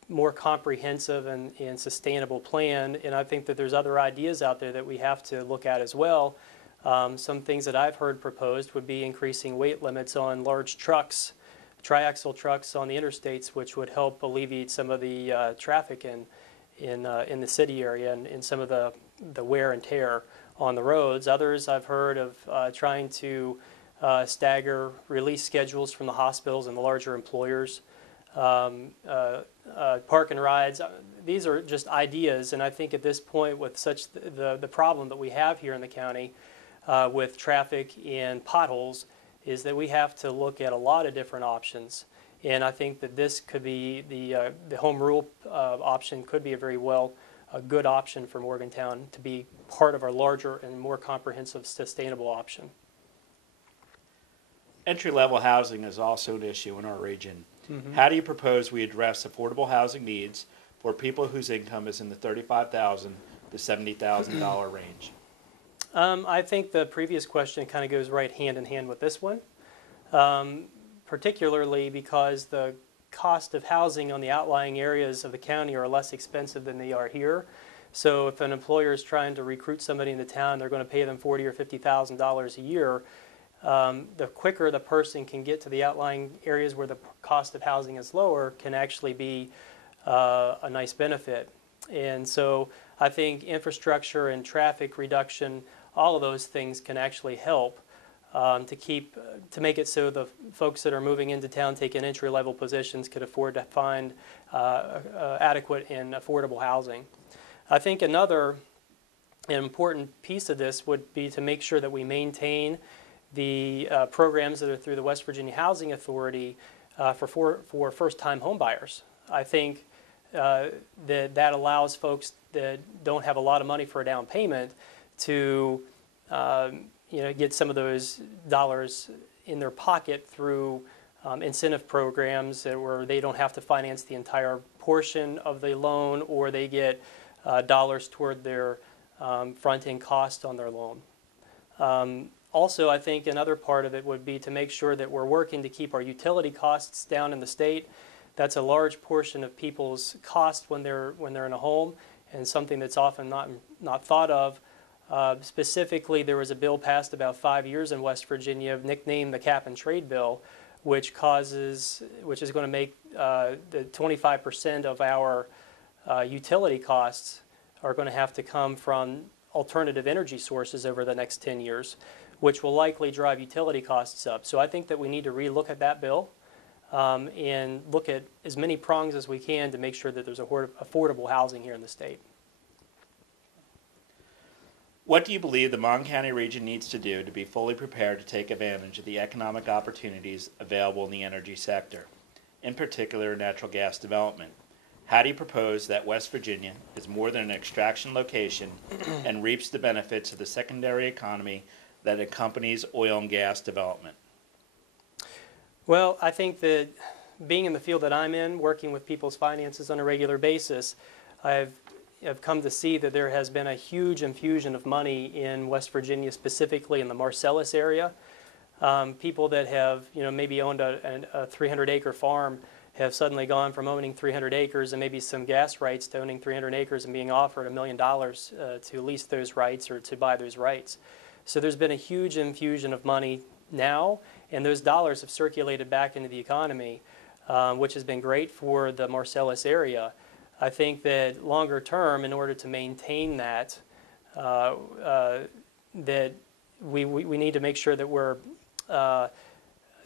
more comprehensive and sustainable plan. And I think that there's other ideas out there that we have to look at as well. Some things that I've heard proposed would be increasing weight limits on large trucks, triaxle trucks on the interstates, which would help alleviate some of the traffic in the city area and some of the wear and tear on the roads. Others I've heard of trying to stagger release schedules from the hospitals and the larger employers. Park and rides. These are just ideas, and I think at this point, with such the problem that we have here in the county with traffic and potholes, is that we have to look at a lot of different options. And I think that this could be the home rule option could be a good option for Morgantown to be part of our larger and more comprehensive sustainable option. Entry-level housing is also an issue in our region. Mm-hmm. How do you propose we address affordable housing needs for people whose income is in the $35,000 to $70,000 range? I think the previous question kind of goes right hand in hand with this one, particularly because the cost of housing on the outlying areas of the county are less expensive than they are here. So if an employer is trying to recruit somebody into town, they're going to pay them $40,000 or $50,000 a year. The quicker the person can get to the outlying areas where the cost of housing is lower can actually be a nice benefit. And so I think infrastructure and traffic reduction, all of those things can actually help to make it so the folks that are moving into town taking entry-level positions could afford to find adequate and affordable housing. I think another important piece of this would be to make sure that we maintain the programs that are through the West Virginia Housing Authority for first-time home buyers. I think that allows folks that don't have a lot of money for a down payment to get some of those dollars in their pocket through incentive programs where they don't have to finance the entire portion of the loan, or they get dollars toward their front-end cost on their loan. Also, I think another part of it would be to make sure that we're working to keep our utility costs down in the state. That's a large portion of people's cost when they're in a home, and something that's often not thought of. Specifically, there was a bill passed about 5 years in West Virginia, nicknamed the Cap and Trade Bill, which is going to make the 25% of our utility costs are going to have to come from alternative energy sources over the next 10 years, which will likely drive utility costs up. So I think that we need to relook at that bill and look at as many prongs as we can to make sure that there's affordable housing here in the state. What do you believe the Mon County region needs to do to be fully prepared to take advantage of the economic opportunities available in the energy sector, in particular natural gas development? How do you propose that West Virginia is more than an extraction location and reaps the benefits of the secondary economy that accompanies oil and gas development? Well, I think that being in the field that I'm in, working with people's finances on a regular basis, I've come to see that there has been a huge infusion of money in West Virginia, specifically in the Marcellus area. People that have, maybe owned a 300-acre farm have suddenly gone from owning 300 acres and maybe some gas rights to owning 300 acres and being offered $1 million to lease those rights or to buy those rights. So there's been a huge infusion of money now, and those dollars have circulated back into the economy, which has been great for the Marcellus area. I think that longer term, in order to maintain that, that we need to make sure that we're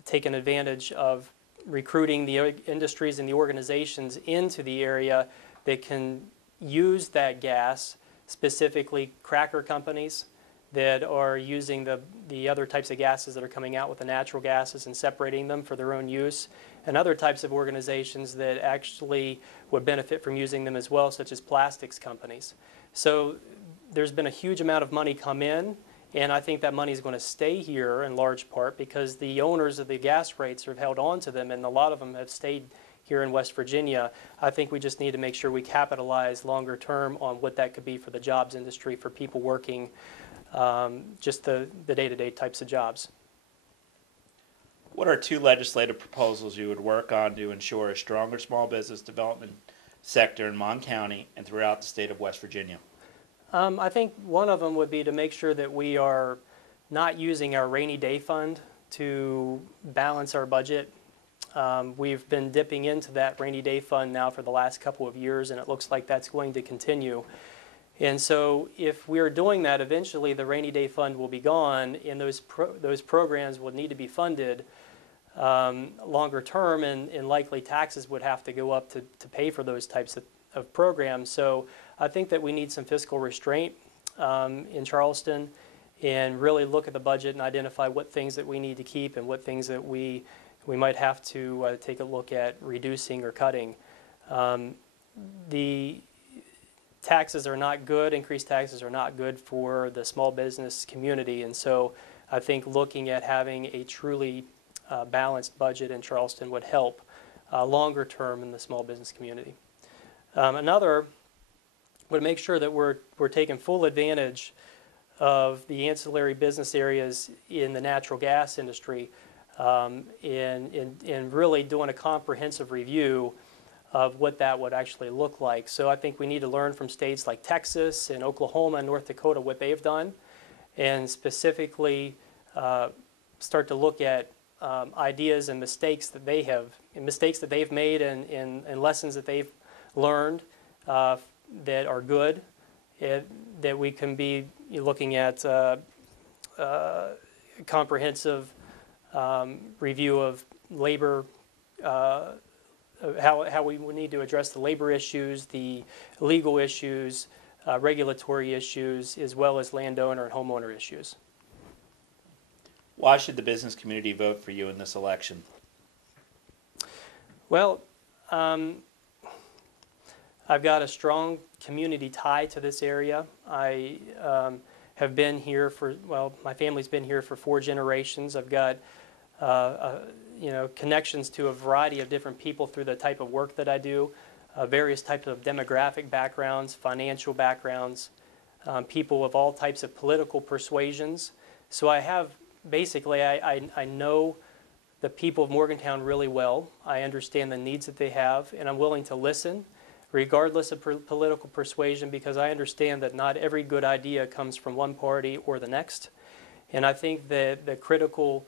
taking advantage of recruiting the industries and the organizations into the area that can use that gas, specifically cracker companies that are using the other types of gases that are coming out with the natural gases and separating them for their own use, and other types of organizations that actually would benefit from using them as well, such as plastics companies. So there's been a huge amount of money come in, and I think that money is going to stay here in large part because the owners of the gas rights have held on to them, and a lot of them have stayed here in West Virginia. I think we just need to make sure we capitalize longer term on what that could be for the jobs industry, for people working just the day-to-day types of jobs. What are 2 legislative proposals you would work on to ensure a stronger small business development sector in Mon County and throughout the state of West Virginia? I think one of them would be to make sure that we are not using our rainy day fund to balance our budget. We've been dipping into that rainy day fund now for the last couple of years, and it looks like that's going to continue. And so if we're doing that, eventually the rainy day fund will be gone, and those programs will need to be funded longer term, and likely taxes would have to go up to pay for those types of programs. So I think that we need some fiscal restraint in Charleston and really look at the budget and identify what things that we need to keep and what things that we might have to take a look at reducing or cutting. The taxes are not good, increased taxes are not good for the small business community, and so I think looking at having a truly balanced budget in Charleston would help longer term in the small business community. Another would make sure that we're taking full advantage of the ancillary business areas in the natural gas industry and really doing a comprehensive review of what that would actually look like. So I think we need to learn from states like Texas and Oklahoma and North Dakota what they've done, and specifically start to look at ideas and mistakes that they've made and lessons that they've learned that are good, that we can be looking at comprehensive review of labor, how we need to address the labor issues, the legal issues, regulatory issues, as well as landowner and homeowner issues. Why should the business community vote for you in this election? Well, I've got a strong community tie to this area. I have been here my family's been here for 4 generations. I've got connections to a variety of different people through the type of work that I do, various types of demographic backgrounds, financial backgrounds, people of all types of political persuasions. So I have, basically, I know the people of Morgantown really well. I understand the needs that they have, and I'm willing to listen, regardless of political persuasion, because I understand that not every good idea comes from one party or the next. And I think that the critical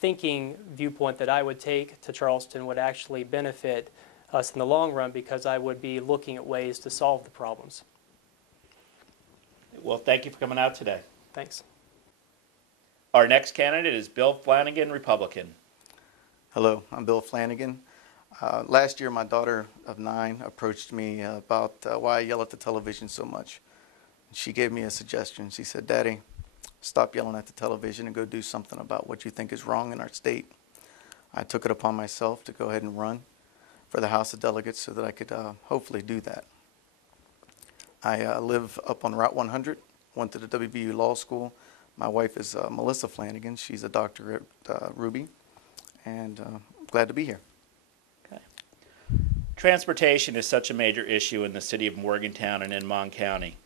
thinking viewpoint that I would take to Charleston would actually benefit us in the long run, because I would be looking at ways to solve the problems. Well, thank you for coming out today. Thanks. Our next candidate is Bill Flanigan, Republican. Hello, I'm Bill Flanigan. Last year, my daughter of 9 approached me about why I yell at the television so much. She gave me a suggestion. She said, "Daddy, stop yelling at the television and go do something about what you think is wrong in our state." I took it upon myself to go ahead and run for the House of Delegates so that I could hopefully do that. I live up on Route 100, went to the WVU Law School. My wife is Melissa Flanigan. She's a doctor at Ruby, and glad to be here. Okay. Transportation is such a major issue in the city of Morgantown and in Mon County.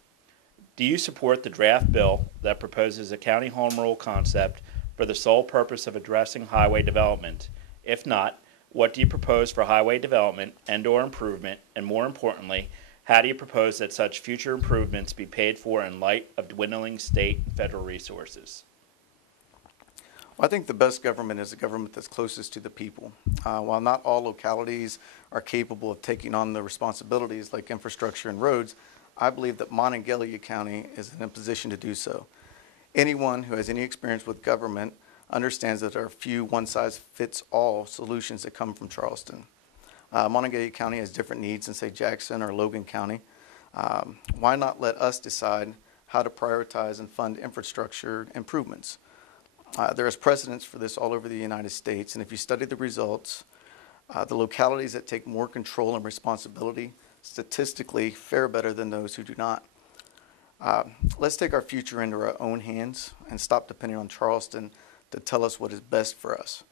Do you support the draft bill that proposes a county home rule concept for the sole purpose of addressing highway development? If not, what do you propose for highway development and/or improvement, and more importantly, how do you propose that such future improvements be paid for in light of dwindling state and federal resources? Well, I think the best government is a government that's closest to the people. While not all localities are capable of taking on the responsibilities like infrastructure and roads, I believe that Monongalia County is in a position to do so. Anyone who has any experience with government understands that there are few one-size-fits-all solutions that come from Charleston. Monongalia County has different needs than, say, Jackson or Logan County. Why not let us decide how to prioritize and fund infrastructure improvements? There is precedence for this all over the United States, and if you study the results, the localities that take more control and responsibility statistically fare better than those who do not. Let's take our future into our own hands and stop depending on Charleston to tell us what is best for us.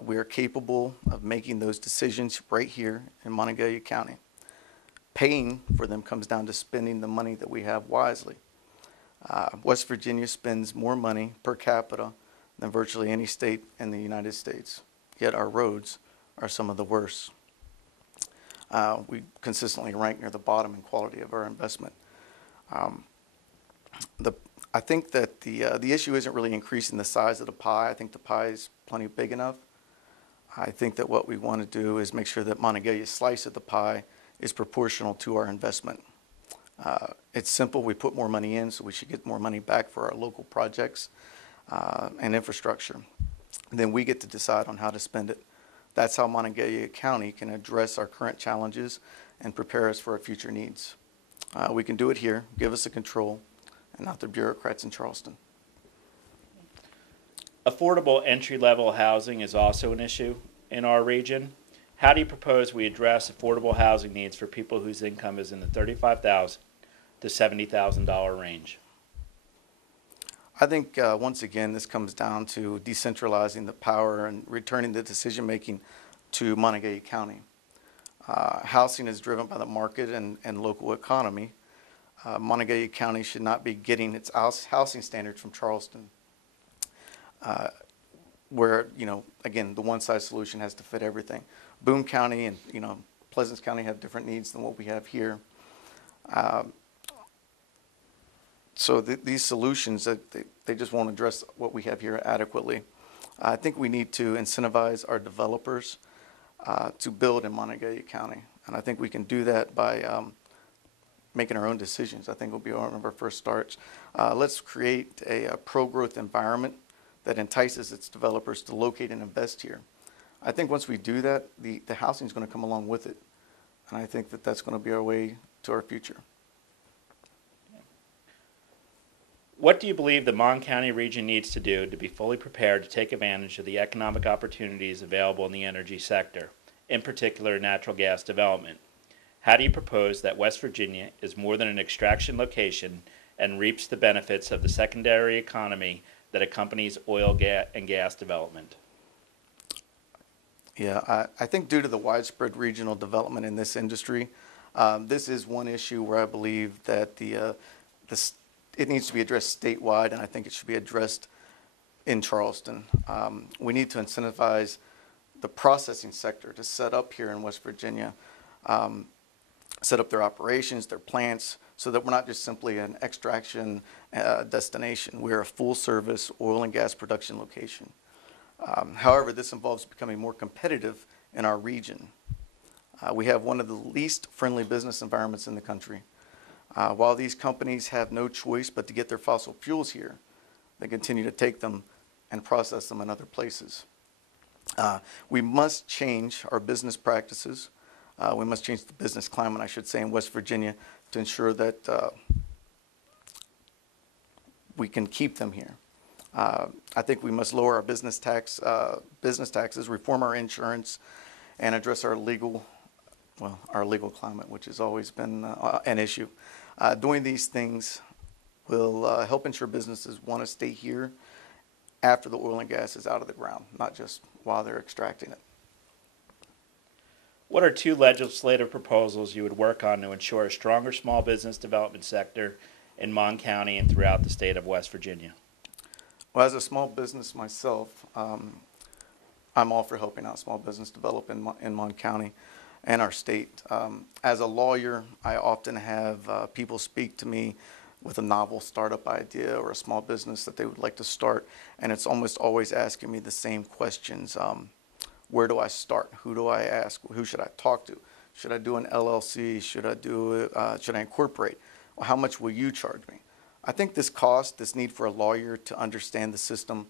We are capable of making those decisions right here in Monongalia County. Paying for them comes down to spending the money that we have wisely. West Virginia spends more money per capita than virtually any state in the United States, yet our roads are some of the worst. We consistently rank near the bottom in quality of our investment. I think that the issue isn't really increasing the size of the pie. I think the pie is plenty big enough. I think that what we want to do is make sure that Monongalia's slice of the pie is proportional to our investment. It's simple. We put more money in, so we should get more money back for our local projects and infrastructure. And then we get to decide on how to spend it. That's how Monongalia County can address our current challenges and prepare us for our future needs. We can do it here. Give us the control, and not the bureaucrats in Charleston. Affordable entry-level housing is also an issue in our region. How do you propose we address affordable housing needs for people whose income is in the $35,000 to $70,000 range? I think, once again, this comes down to decentralizing the power and returning the decision-making to Monongalia County. Housing is driven by the market and local economy. Monongalia County should not be getting its housing standards from Charleston, where, again, the one-size solution has to fit everything. Boone County and, Pleasant County have different needs than what we have here. So these solutions, they just won't address what we have here adequately. I think we need to incentivize our developers to build in Monongalia County. And I think we can do that by making our own decisions. I think will be one of our first starts. Let's create a pro-growth environment that entices its developers to locate and invest here. I think once we do that, the housing is going to come along with it. And I think that that's going to be our way to our future. What do you believe the Mon County region needs to do to be fully prepared to take advantage of the economic opportunities available in the energy sector, in particular natural gas development? How do you propose that West Virginia is more than an extraction location and reaps the benefits of the secondary economy that accompanies oil and gas development? Yeah, I think due to the widespread regional development in this industry, this is one issue where I believe that it needs to be addressed statewide, and I think it should be addressed in Charleston. We need to incentivize the processing sector to set up here in West Virginia, set up their operations, their plants, so that we're not just simply an extraction destination. We're a full-service oil and gas production location. However, this involves becoming more competitive in our region. We have one of the least friendly business environments in the country. While these companies have no choice but to get their fossil fuels here, they continue to take them and process them in other places. We must change our business practices. We must change the business climate, I should say, in West Virginia to ensure that we can keep them here. I think we must lower our business taxes, reform our insurance, and address our legal climate, which has always been an issue. Doing these things will help ensure businesses want to stay here after the oil and gas is out of the ground, not just while they're extracting it. What are 2 legislative proposals you would work on to ensure a stronger small business development sector in Mon County and throughout the state of West Virginia? Well, as a small business myself, I'm all for helping out small business develop in Mon County and our state. As a lawyer, I often have people speak to me with a novel startup idea or a small business that they would like to start, and it's almost always asking me the same questions. Where do I start? Who do I ask? Who should I talk to? Should I do an LLC? Should I incorporate? Well, how much will you charge me? I think this need for a lawyer to understand the system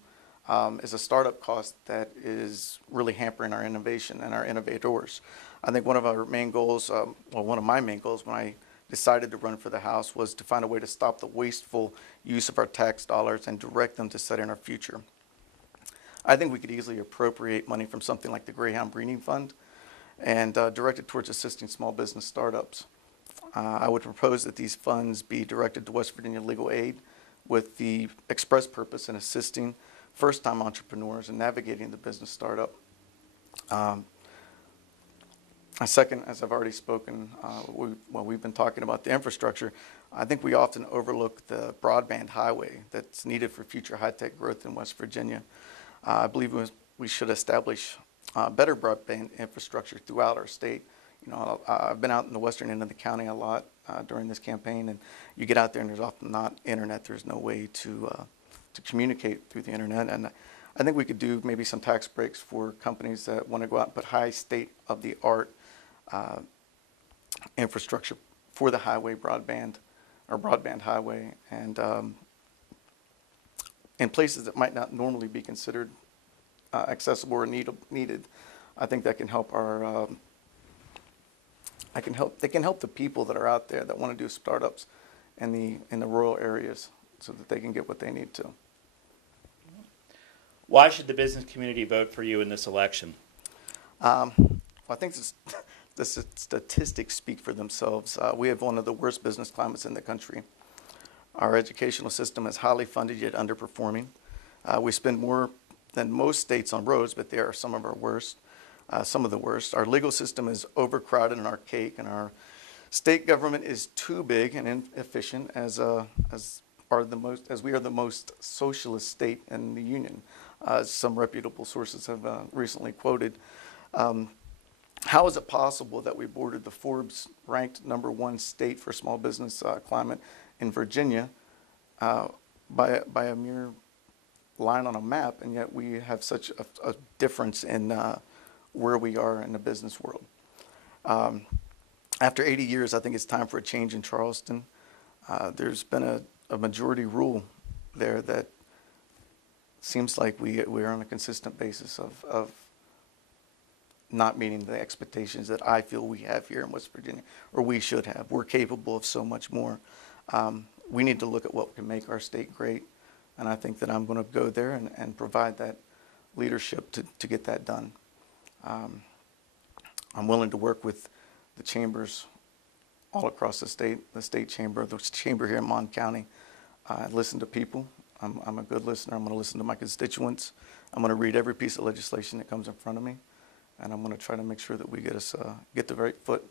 is a startup cost that is really hampering our innovation and our innovators. I think one of our main goals, one of my main goals when I decided to run for the House was to find a way to stop the wasteful use of our tax dollars and direct them to setting our future. I think we could easily appropriate money from something like the Greyhound Breeding Fund and direct it towards assisting small business startups. I would propose that these funds be directed to West Virginia legal aid with the express purpose in assisting first-time entrepreneurs in navigating the business startup. Second, as I've already spoken, we've been talking about the infrastructure. I think we often overlook the broadband highway that's needed for future high-tech growth in West Virginia. I believe we should establish better broadband infrastructure throughout our state. You know, I've been out in the western end of the county a lot during this campaign, and you get out there and there's often not internet. There's no way to communicate through the internet, and I think we could do maybe some tax breaks for companies that want to go out and put high state-of-the-art infrastructure for the highway broadband or broadband highway, and in places that might not normally be considered accessible or needed. I think that can help our they can help the people that are out there that want to do startups in the rural areas so that they can get what they need to. Why should the business community vote for you in this election? Well, I think the statistics speak for themselves. We have one of the worst business climates in the country. Our educational system is highly funded yet underperforming. We spend more than most states on roads, but they are some of our worst. Some of the worst. Our legal system is overcrowded and archaic, and our state government is too big and inefficient as we are the most socialist state in the union. Some reputable sources have recently quoted. How is it possible that we boarded the Forbes ranked #1 state for small business climate in Virginia by a mere line on a map, and yet we have such a difference in where we are in the business world? After 80 years, I think it's time for a change in Charleston. There's been a majority rule there that seems like we are on a consistent basis of not meeting the expectations that I feel we have here in West Virginia, or we should have. We're capable of so much more. We need to look at what can make our state great, and I think that I'm going to go there and provide that leadership to get that done. I'm willing to work with the chambers all across the state chamber, the chamber here in Mon County. I listen to people. I'm a good listener. I'm going to listen to my constituents. I'm going to read every piece of legislation that comes in front of me, and I'm going to try to make sure that we get the right foot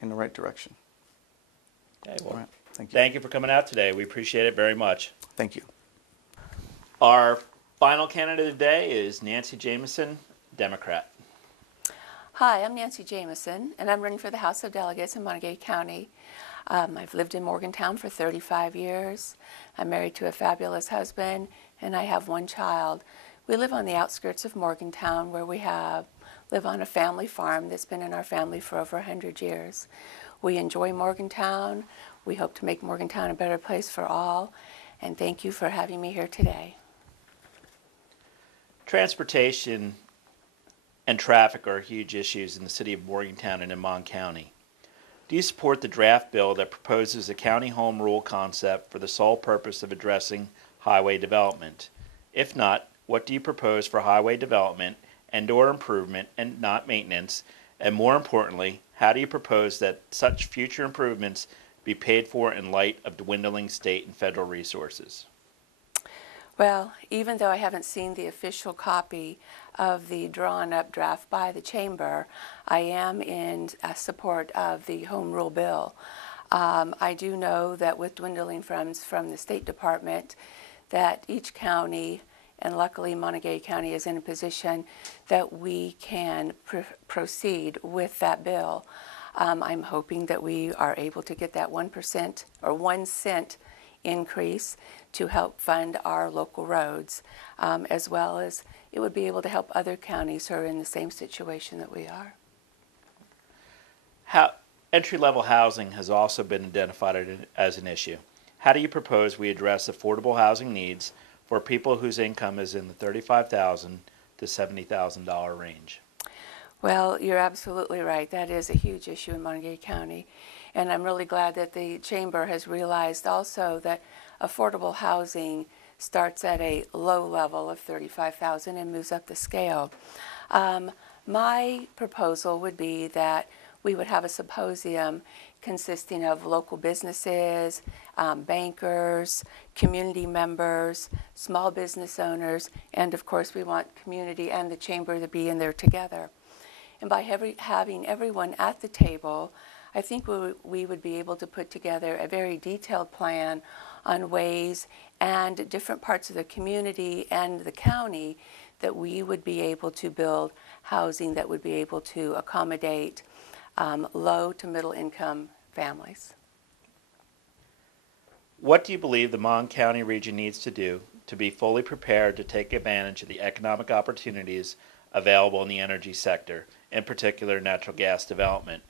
in the right direction. Okay, well, all right. Thank you. Thank you for coming out today. We appreciate it very much. Thank you. Our final candidate today is Nancy Jameson, Democrat. Hi, I'm Nancy Jameson, and I'm running for the House of Delegates in Montague County. I've lived in Morgantown for 35 years. I'm married to a fabulous husband, and I have one child. We live on the outskirts of Morgantown, where we live on a family farm that's been in our family for over 100 years. We enjoy Morgantown. We hope to make Morgantown a better place for all, and thank you for having me here today. Transportation and traffic are huge issues in the city of Morgantown and in Mon County. Do you support the draft bill that proposes a county home rule concept for the sole purpose of addressing highway development? If not, what do you propose for highway development and/or improvement and not maintenance? And more importantly, how do you propose that such future improvements be paid for in light of dwindling state and federal resources? Well, even though I haven't seen the official copy of the drawn-up draft by the Chamber, I am in support of the Home Rule Bill. I do know that with dwindling funds from the State Department, that each county, and luckily Montague County is in a position that we can proceed with that bill. I'm hoping that we are able to get that 1% or 1 cent increase to help fund our local roads, as well as it would be able to help other counties who are in the same situation that we are. Entry-level housing has also been identified as an issue. How do you propose we address affordable housing needs for people whose income is in the $35,000 to $70,000 range? Well, you're absolutely right. That is a huge issue in Montague County. And I'm really glad that the Chamber has realized also that affordable housing starts at a low level of $35,000 and moves up the scale. My proposal would be that we would have a symposium consisting of local businesses, bankers, community members, small business owners, and of course we want community and the Chamber to be in there together. And by having everyone at the table, I think we would be able to put together a very detailed plan on ways and different parts of the community and the county that we would be able to build housing that would be able to accommodate low to middle income families. What do you believe the Mon County region needs to do to be fully prepared to take advantage of the economic opportunities available in the energy sector, in particular natural gas development?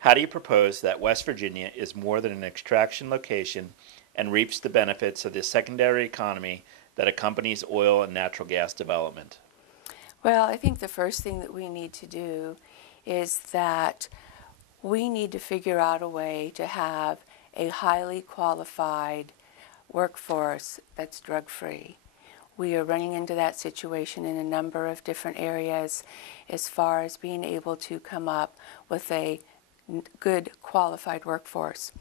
How do you propose that West Virginia is more than an extraction location and reaps the benefits of the secondary economy that accompanies oil and natural gas development? Well, I think the first thing that we need to do is that we need to figure out a way to have a highly qualified workforce that's drug-free. We are running into that situation in a number of different areas as far as being able to come up with a good qualified workforce.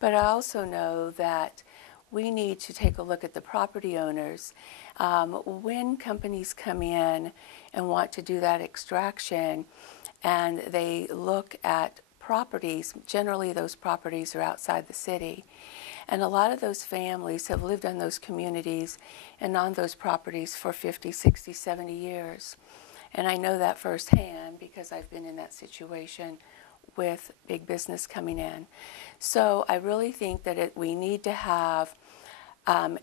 But I also know that we need to take a look at the property owners. When companies come in and want to do that extraction and they look at properties, generally those properties are outside the city. And a lot of those families have lived in those communities and on those properties for 50, 60, 70 years. And I know that firsthand because I've been in that situation with big business coming in. So I really think that we need to have an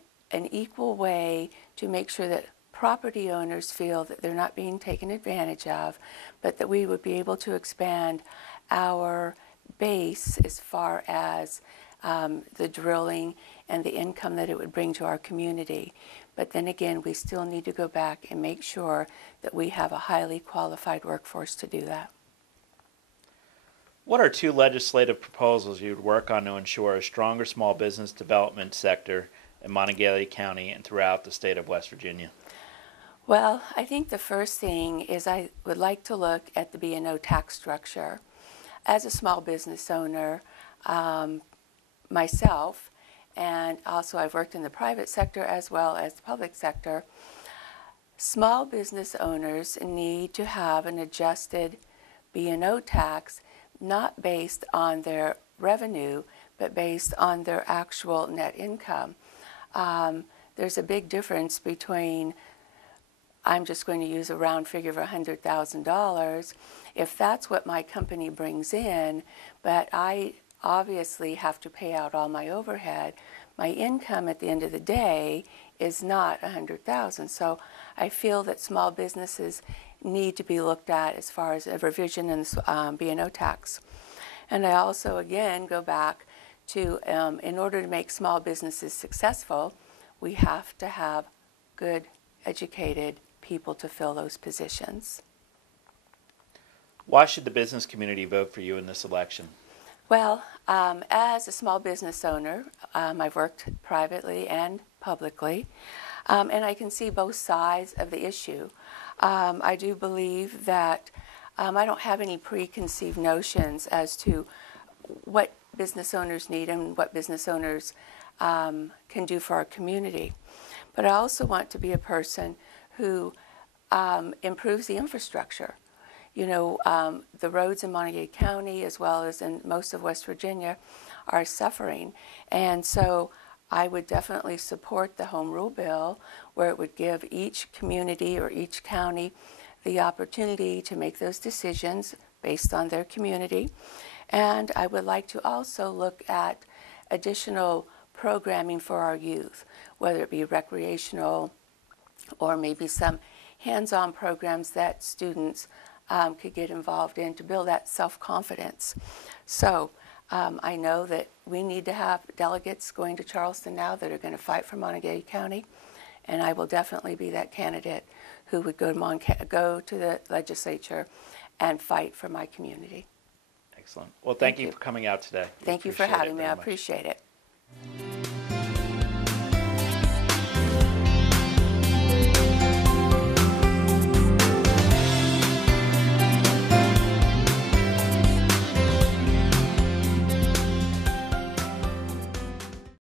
equal way to make sure that property owners feel that they're not being taken advantage of, but that we would be able to expand our base as far as the drilling and the income that it would bring to our community. But then again, we still need to go back and make sure that we have a highly qualified workforce to do that. What are two legislative proposals you would work on to ensure a stronger small business development sector in Montague County and throughout the state of West Virginia? Well, I think the first thing is I would like to look at the B&O tax structure. As a small business owner, myself, and also I've worked in the private sector as well as the public sector, small business owners need to have an adjusted B&O tax, not based on their revenue, but based on their actual net income. There's a big difference between, I'm just going to use a round figure of $100,000, if that's what my company brings in, but I obviously have to pay out all my overhead, my income at the end of the day is not $100,000. So I feel that small businesses need to be looked at as far as a revision in the B&O tax. And I also, again, go back to, in order to make small businesses successful, we have to have good, educated people to fill those positions. Why should the business community vote for you in this election? Well, as a small business owner, I've worked privately and publicly, and I can see both sides of the issue. I do believe that I don't have any preconceived notions as to what business owners need and what business owners can do for our community. But I also want to be a person who improves the infrastructure. You know, the roads in Montague County, as well as in most of West Virginia, are suffering. And so I would definitely support the Home Rule Bill, where it would give each community or each county the opportunity to make those decisions based on their community. And I would like to also look at additional programming for our youth, whether it be recreational or maybe some hands-on programs that students could get involved in to build that self-confidence. So I know that we need to have delegates going to Charleston now that are going to fight for Montague County, and I will definitely be that candidate who would go to the legislature and fight for my community. Excellent. Well, thank you for coming out today. Thank you for having me. I appreciate it.